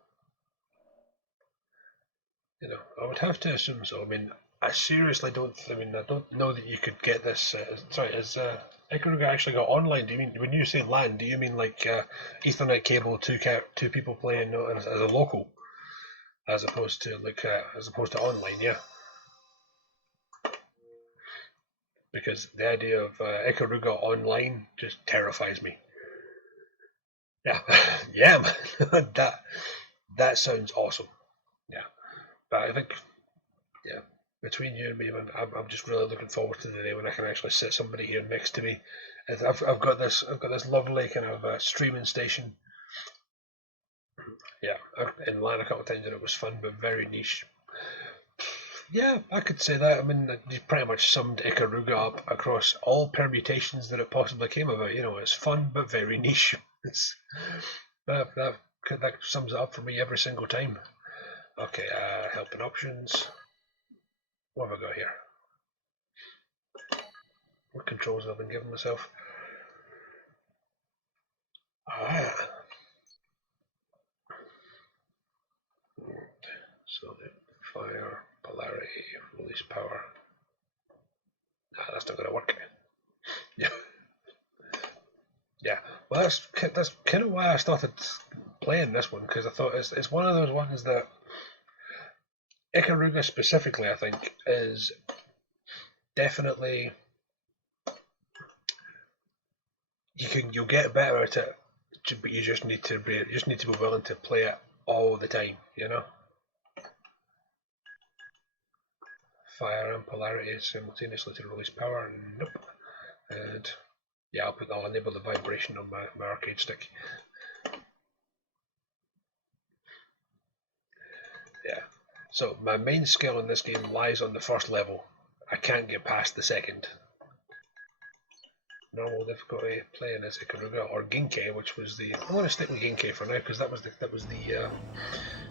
You know, I would have to assume so. I mean, I seriously don't. I mean, I don't know that you could get this. Sorry, is Ikaruga actually got online? Do you mean when you say LAN? Do you mean like Ethernet cable, two people playing as a local, as opposed to online? Yeah. Because the idea of Ikaruga online just terrifies me. Yeah, yeah, man. that sounds awesome. Yeah, but I think, yeah, between you and me, man, I'm just really looking forward to the day when I can actually sit somebody here next to me. I've got this lovely kind of streaming station. Yeah, in LAN a couple of times and it was fun, but very niche. Yeah, I could say that. I mean, you pretty much summed Ikaruga up across all permutations that it possibly came about. You know, it's fun but very niche. It's that sums it up for me every single time. Okay, helping options. What have I got here? What controls have I been giving myself? So the fire, polarity, release power. That's not going to work. Yeah. Yeah. Well, that's kind of why I started playing this one, because I thought it's one of those ones that Ikaruga specifically, I think, is definitely you'll get better at it, but you just need to be willing to play it all the time, you know. Fire and polarity simultaneously to release power. Nope. And yeah, I'll enable the vibration on my arcade stick. Yeah. So my main skill in this game lies on the first level. I can't get past the second. normal difficulty, playing as Ikaruga or Ginke, which was the. I'm going to stick with Ginke for now because that was the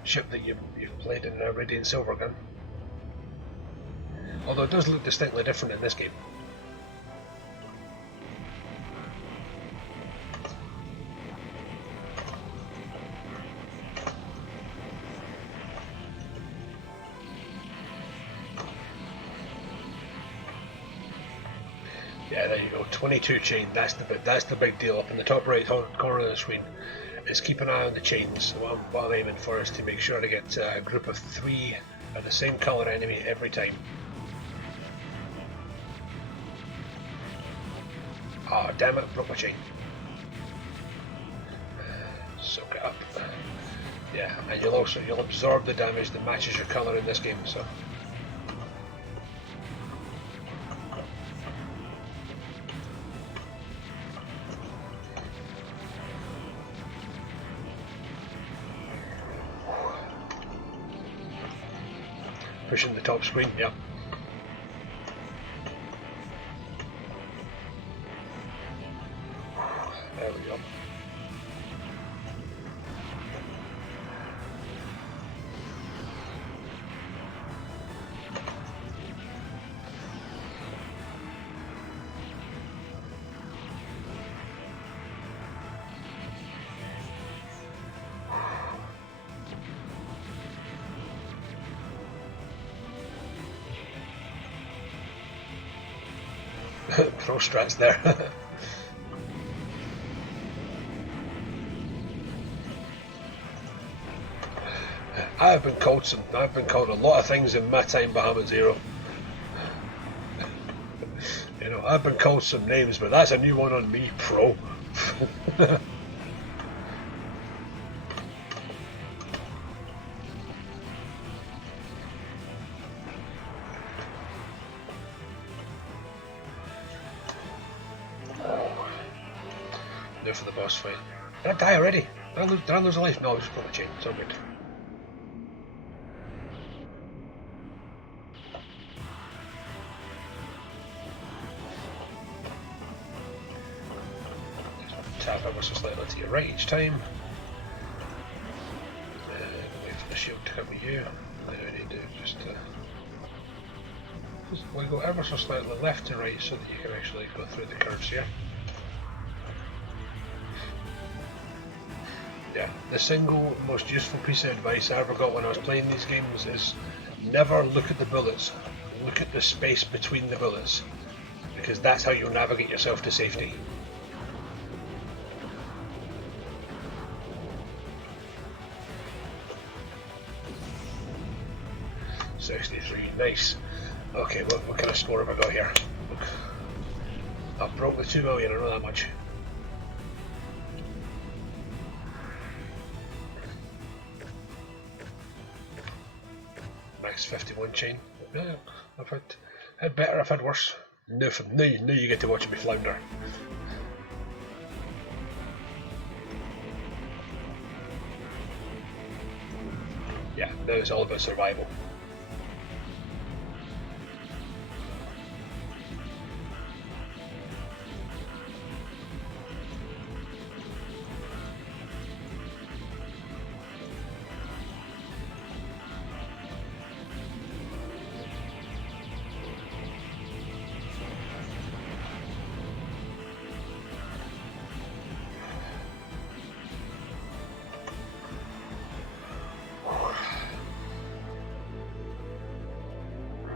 ship that you've played in Radiant Silvergun. Although it does look distinctly different in this game. Yeah, there you go. 22 chain. That's the big deal up in the top right corner of the screen. Is keep an eye on the chains. What I'm aiming for is to make sure to get a group of 3 of the same colour enemy every time. Ah, oh, damn it! Broke my chain. Soak it up. Yeah, and you'll absorb the damage that matches your colour in this game. So. Pushing the top screen, yep. There we go. Pro strats there. I've been called a lot of things in my time behind Zero. You know, I've been called some names, but that's a new one on me, pro. Now for the boss fight. Did I die already? Did I lose a life? No, I just broke my chain. It's all good. Tap ever so slightly to your right each time. Wait for the shield to come with you. Then we need to just we go ever so slightly left to right so that you can actually go through the curves here. Yeah, the single most useful piece of advice I ever got when I was playing these games is never look at the bullets, look at the space between the bullets, because that's how you'll navigate yourself to safety. $63, nice. Okay, what kind of score have I got here? I broke the 2 million, I know that much. Max 51 chain. Yeah, I've had better, I've had worse. Now you get to watch me flounder. Yeah, now it's all about survival.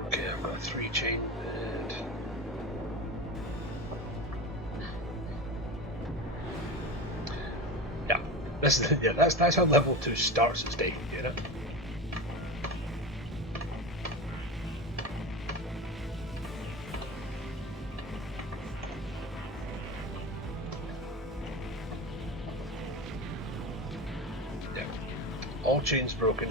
Okay, I've got a 3 chain and yeah, that's how level 2 starts its day, you know. Yeah, all chains broken.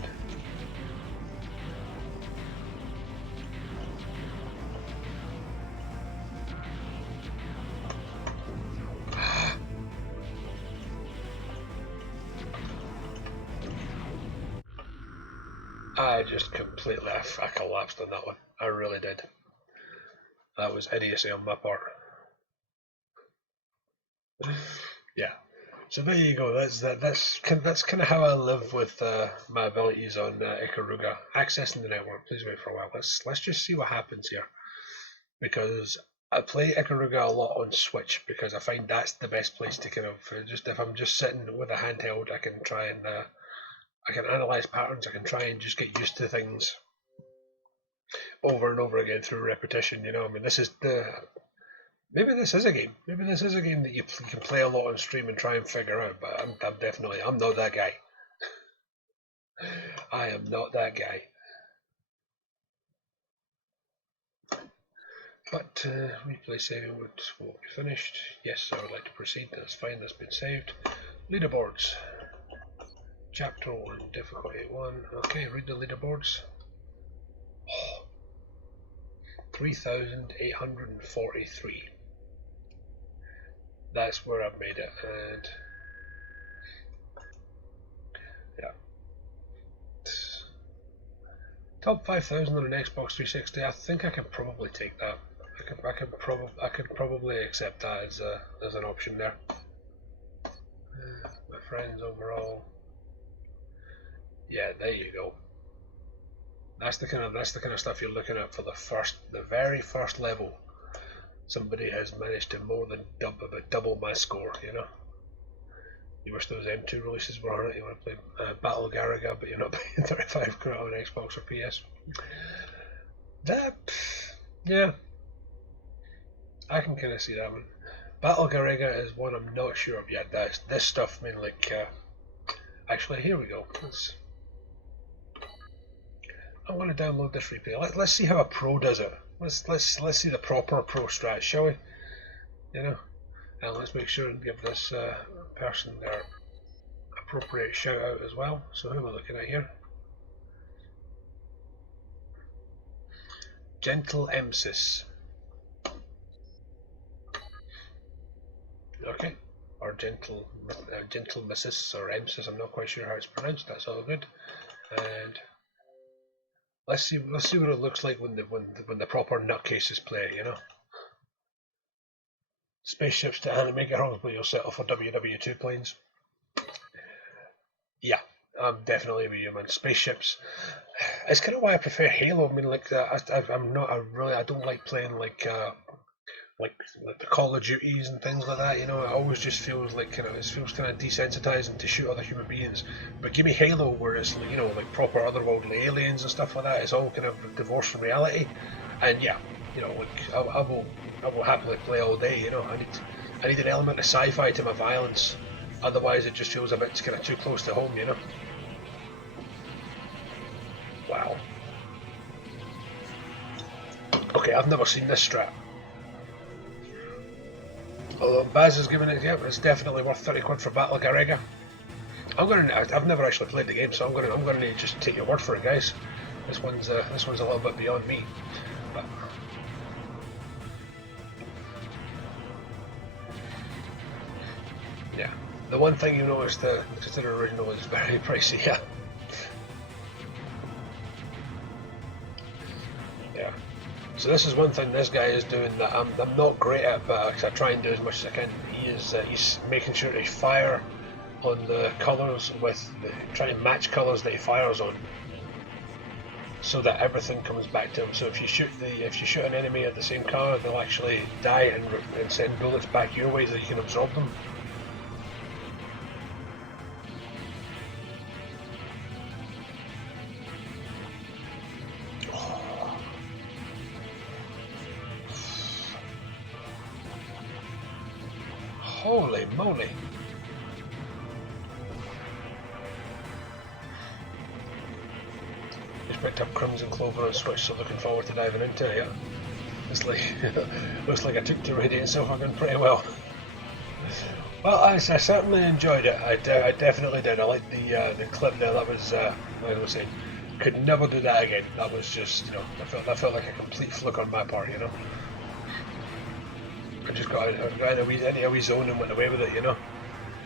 I just completely, I collapsed on that one. I really did. That was idiocy on my part. Yeah. So there you go. That's kind of how I live with my abilities on Ikaruga. Accessing the network. Please wait for a while. Let's just see what happens here, because I play Ikaruga a lot on Switch because I find that's the best place to kind of just, if I'm just sitting with a handheld, I can try and I can analyze patterns. I can try and just get used to things over and over again through repetition. You know, I mean, maybe this is a game. Maybe this is a game that you can play a lot on stream and try and figure out. But I'm not that guy. I am not that guy. But replay saving will be finished. Yes, I would like to proceed. That's fine. That's been saved. Leaderboards. Chapter 1, difficulty 1. Okay, read the leaderboards. Oh, 3,843. That's where I've made it, and yeah. Top 5,000 on an Xbox 360. I think I can probably take that. I could probably accept that as an option there. My friends overall. Yeah, there you go. That's the kind of stuff you're looking at for the very first level. Somebody has managed to more than double my score. You know. You wish those M2 releases were on it. You want to play Battle Garaga, but you're not paying 35 quid on Xbox or PS. Yeah, I can kind of see that one. Battle Garaga is one I'm not sure of yet. This stuff, I mean, like, actually, here we go. I want to download this replay. Let's see how a pro does it. Let's see the proper pro strat, shall we? You know, and let's make sure and give this person their appropriate shout out as well. So who are we looking at here? Gentle Emsis. Okay, or gentle Mrs. or Emsis. I'm not quite sure how it's pronounced. That's all good. And let's see what it looks like when the proper nutcases play. You know, spaceships to animate girls, but you'll settle for WW2 planes. Yeah, I'm definitely with you, man. Spaceships. It's kind of why I prefer Halo. I mean, like, I don't like playing like the Call of Duties and things like that. You know, it always just feels like it feels kind of desensitizing to shoot other human beings. But give me Halo, where it's like proper otherworldly aliens and stuff like that. It's all kind of divorced from reality. And yeah, like I will happily play all day. You know, I need an element of sci-fi to my violence. Otherwise, it just feels a bit kind of too close to home. You know. Wow. Okay, I've never seen this strat. Although Baz is giving it, yeah, it's definitely worth 30 quid for Battle Garaga. I've never actually played the game, so I'm gonna need to just take your word for it, guys. This one's a little bit beyond me. But yeah, the one thing you notice to consider original is very pricey. Yeah. Yeah. So this is one thing this guy is doing that I'm not great at, but I try and do as much as I can. He's making sure to fire on the colours trying to match colours that he fires on, so that everything comes back to him. So if you shoot an enemy at the same colour, they'll actually die and send bullets back your way so that you can absorb them. Holy moly! Just picked up Crimson Clover on Switch, so looking forward to diving into it. Yeah. Looks like I took to Radiant Silvergun pretty well. Well, I certainly enjoyed it. I definitely did. I liked the clip there. That was, like I was saying, could never do that again. That was just, that felt like a complete fluke on my part. I just got in a wee zone and went away with it,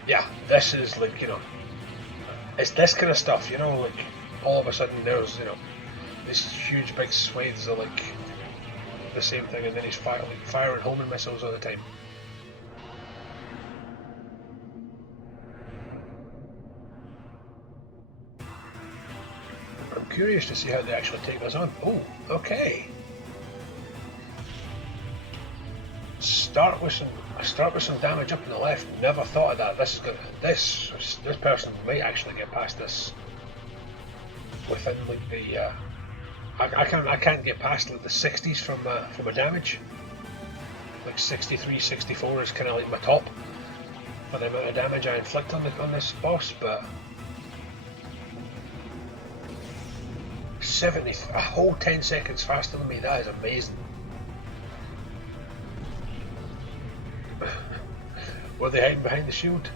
Yeah, this is like, it's this kind of stuff, like all of a sudden there's, this huge big swathes of like the same thing, and then he's firing homing missiles all the time. curious to see how they actually take this on. Oh, okay. Start with some damage up in the left. Never thought of that. This person might actually get past this within like the. I can't get past like the 60s from a damage. Like 63, 64 is kind of like my top for the amount of damage I inflict on this boss, but 70, a whole 10 seconds faster than me. That is amazing. Were they hiding behind the shield?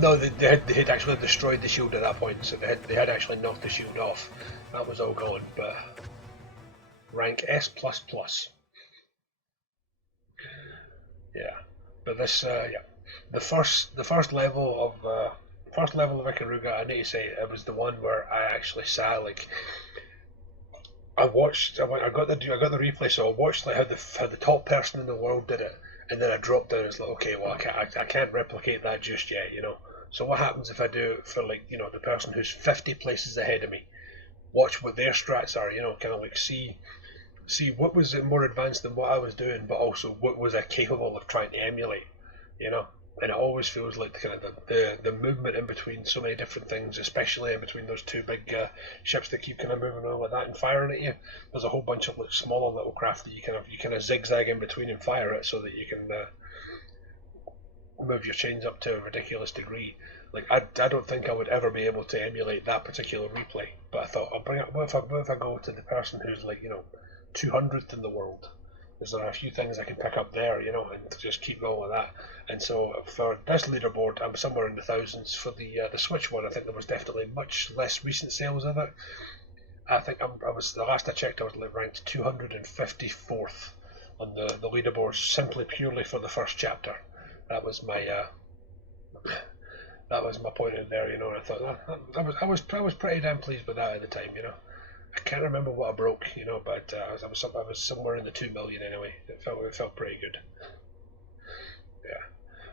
No, they had actually destroyed the shield at that point, so they had actually knocked the shield off. That was all gone, but rank S++. Yeah, but this the first level of Ikaruga, I need to say it was the one where I actually sat like I got the replay, so I watched like how the top person in the world did it, and then I dropped down. It's like, okay, well I can't replicate that just yet, you know. So what happens if I do it for like, you know, the person who's 50 places ahead of me? Watch what their strats are, you know, kind of like see what was more advanced than what I was doing, but also what was I capable of trying to emulate, you know. And it always feels like kind of the movement in between so many different things, especially in between those two big ships that keep kind of moving on like that and firing at you. There's a whole bunch of like smaller little craft that you kind of zigzag in between and fire it so that you can move your chains up to a ridiculous degree. Like I don't think I would ever be able to emulate that particular replay. But I thought I'll bring it. What if I go to the person who's like, you know, 200th in the world? Is there a few things I can pick up there, you know, and just keep going with that? And so for this leaderboard, I'm somewhere in the thousands. For the Switch one, I think there was definitely much less recent sales of it. I think I was the last I checked, I was like ranked 254th on the leaderboard, simply purely for the first chapter. That was my point in there, you know. And I thought I was pretty damn pleased with that at the time, you know. I can't remember what I broke, you know, but I was somewhere in the 2 million anyway. It felt pretty good. Yeah,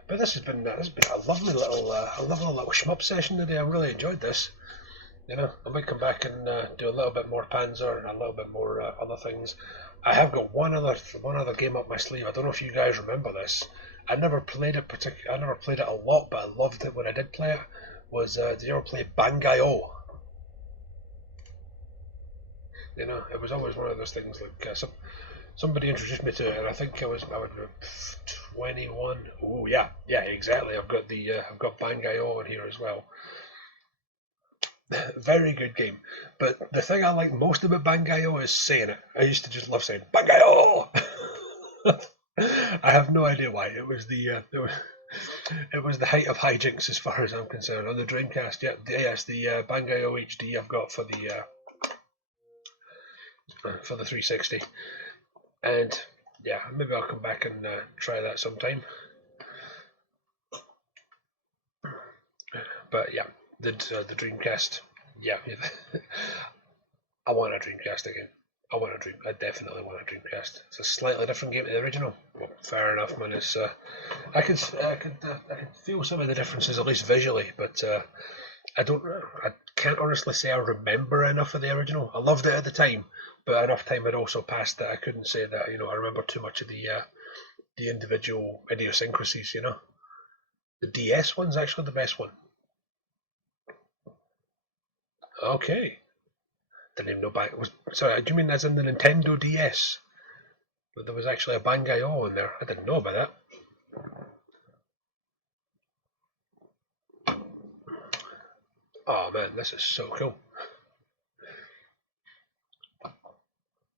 but this has been a lovely little shmup session today. I really enjoyed this. You know, I might come back and do a little bit more Panzer and a little bit more other things. I have got one other game up my sleeve. I don't know if you guys remember this. I never played it a lot, but I loved it when I did play it. Did you ever play Bangai-O? You know, it was always one of those things like somebody introduced me to it, and I think I was 21. Oh yeah, exactly. I've got Bangai-O on here as well. Very good game, but the thing I like most about Bangai-O is saying it. I used to just love saying Bangai-O. I have no idea why. It was the height of hijinks as far as I'm concerned on the Dreamcast. Yeah, yes, the Bangai-O HD I've got for the 360, and yeah, maybe I'll come back and try that sometime. But yeah, the Dreamcast, yeah. I want a Dreamcast again. I definitely want a Dreamcast. It's a slightly different game to the original. Well, fair enough, man. It's I could feel some of the differences, at least visually, but I can't honestly say I remember enough of the original. I loved it at the time, but enough time had also passed that I couldn't say that, you know, I remember too much of the individual idiosyncrasies, you know. The DS one's actually the best one. Okay. Didn't even know sorry, do you mean as in the Nintendo DS? But there was actually a Bangai-O in there. I didn't know about that. Oh man, this is so cool.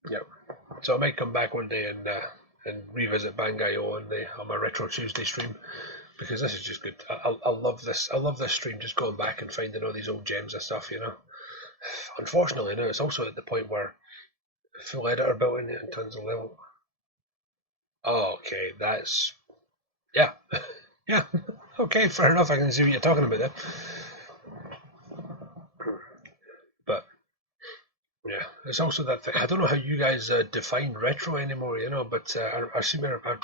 Yep. So I might come back one day and revisit Bangai-O on my Retro Tuesday stream, because this is just good. I love this. I love this stream, just going back and finding all these old gems and stuff, you know. Unfortunately, now it's also at the point where full editor built in it in terms of level. Oh, okay, that's yeah, yeah. Okay, fair enough. I can see what you're talking about there. But yeah, it's also that thing. I don't know how you guys define retro anymore, you know. But I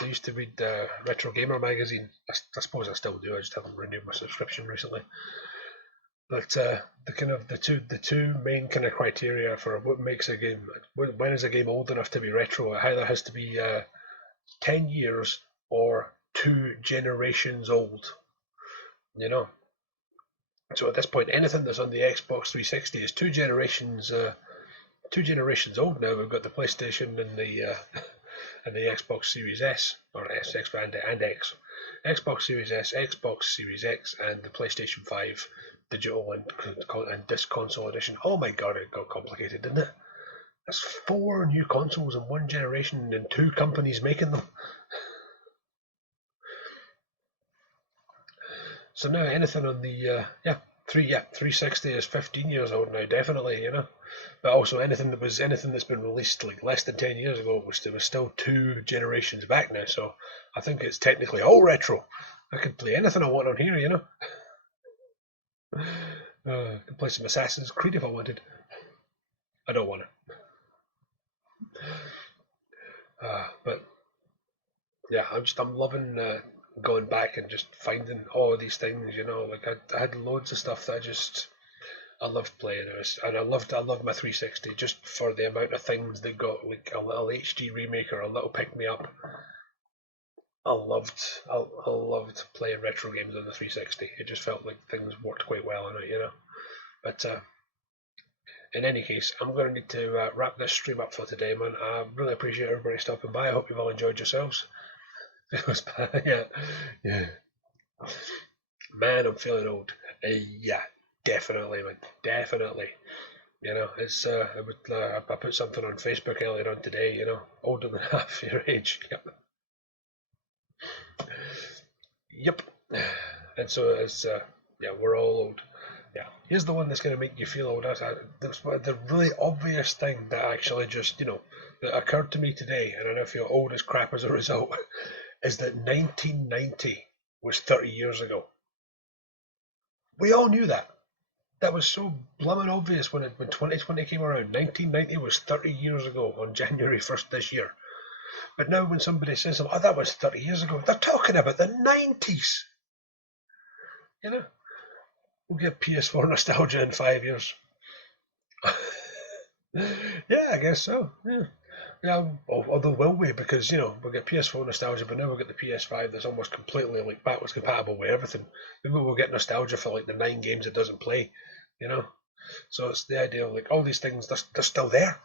used to read Retro Gamer magazine. I suppose I still do. I just haven't renewed my subscription recently. But the two main kind of criteria for what makes a game, when is a game old enough to be retro? It either has to be 10 years or 2 generations old. You know. So at this point, anything that's on the Xbox 360 is 2 generations. 2 generations old now. We've got the PlayStation and the and the Xbox Series S or S and X, Xbox Series S, Xbox Series X, and the PlayStation 5 digital and disc console edition. Oh my god, it got complicated, didn't it? That's 4 new consoles in 1 generation and 2 companies making them. So now anything on the 360 is 15 years old now, definitely, you know. But also anything that's been released like less than 10 years ago was still 2 generations back now. So I think it's technically all retro. I could play anything I want on here, you know. I could play some Assassin's Creed if I wanted. I don't want to. But yeah, I'm loving going back and just finding all these things, you know. Like I had loads of stuff that I loved playing, and I loved my 360 just for the amount of things that got like a little HD remake or a little pick me up. I loved playing retro games on the 360. It just felt like things worked quite well on it, you know. But in any case, I'm going to need to wrap this stream up for today, man. I really appreciate everybody stopping by. I hope you've all enjoyed yourselves. yeah. Man, I'm feeling old. Yeah, definitely, man, definitely. You know, it's I put something on Facebook earlier on today. You know, older than half your age. Yep. Yep. And so it's yeah, we're all old. Yeah. Here's the one that's going to make you feel old. The really obvious thing that actually just that occurred to me today, and I now feel old as crap as a result, is that 1990 was 30 years ago. We all knew that. That was so blooming obvious when 2020 came around. 1990 was 30 years ago on January 1st this year. But now when somebody says, oh, that was 30 years ago, they're talking about the 90s. You know? We'll get PS4 nostalgia in 5 years. Yeah, I guess so. Yeah. Yeah, although will we? Because we'll get PS4 nostalgia, but now we'll get the PS5 that's almost completely like backwards compatible with everything. Maybe we'll get nostalgia for like the 9 games it doesn't play, you know. So it's the idea of like all these things they're still there.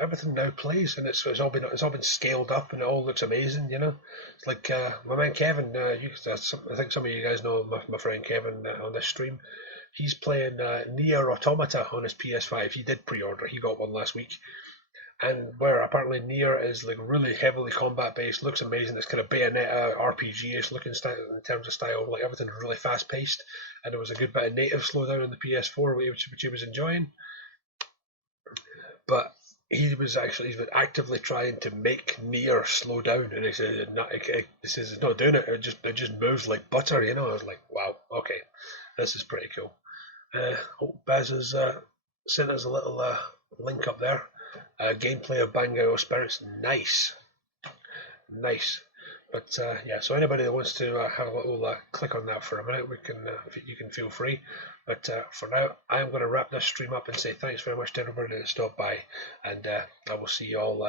Everything now plays, and it's all been scaled up, and it all looks amazing. It's like my man Kevin. I think some of you guys know my friend Kevin on this stream. He's playing Nier Automata on his PS5. He did pre-order. He got one last week. And where apparently Nier is like really heavily combat based, looks amazing. It's kind of Bayonetta RPG-ish looking style in terms of style. Like everything's really fast paced, and there was a good bit of native slowdown in the PS4, which he was enjoying. But he's been actively trying to make Nier slow down, and he says it's not doing it. It just moves like butter. I was like, wow, okay, this is pretty cool. Baz has sent us a little link up there. Gameplay of Bango Spirits, nice. But yeah, so anybody that wants to have a little click on that for a minute, you can feel free. But for now, I'm going to wrap this stream up and say thanks very much to everybody that stopped by, and I will see you all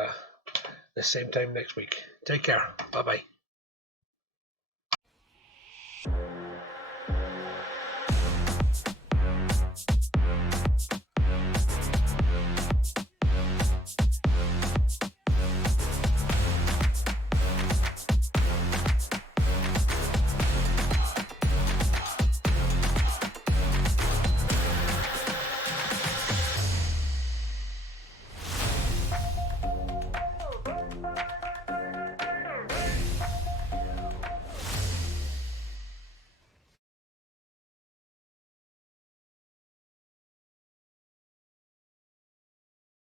the same time next week. Take care. Bye bye.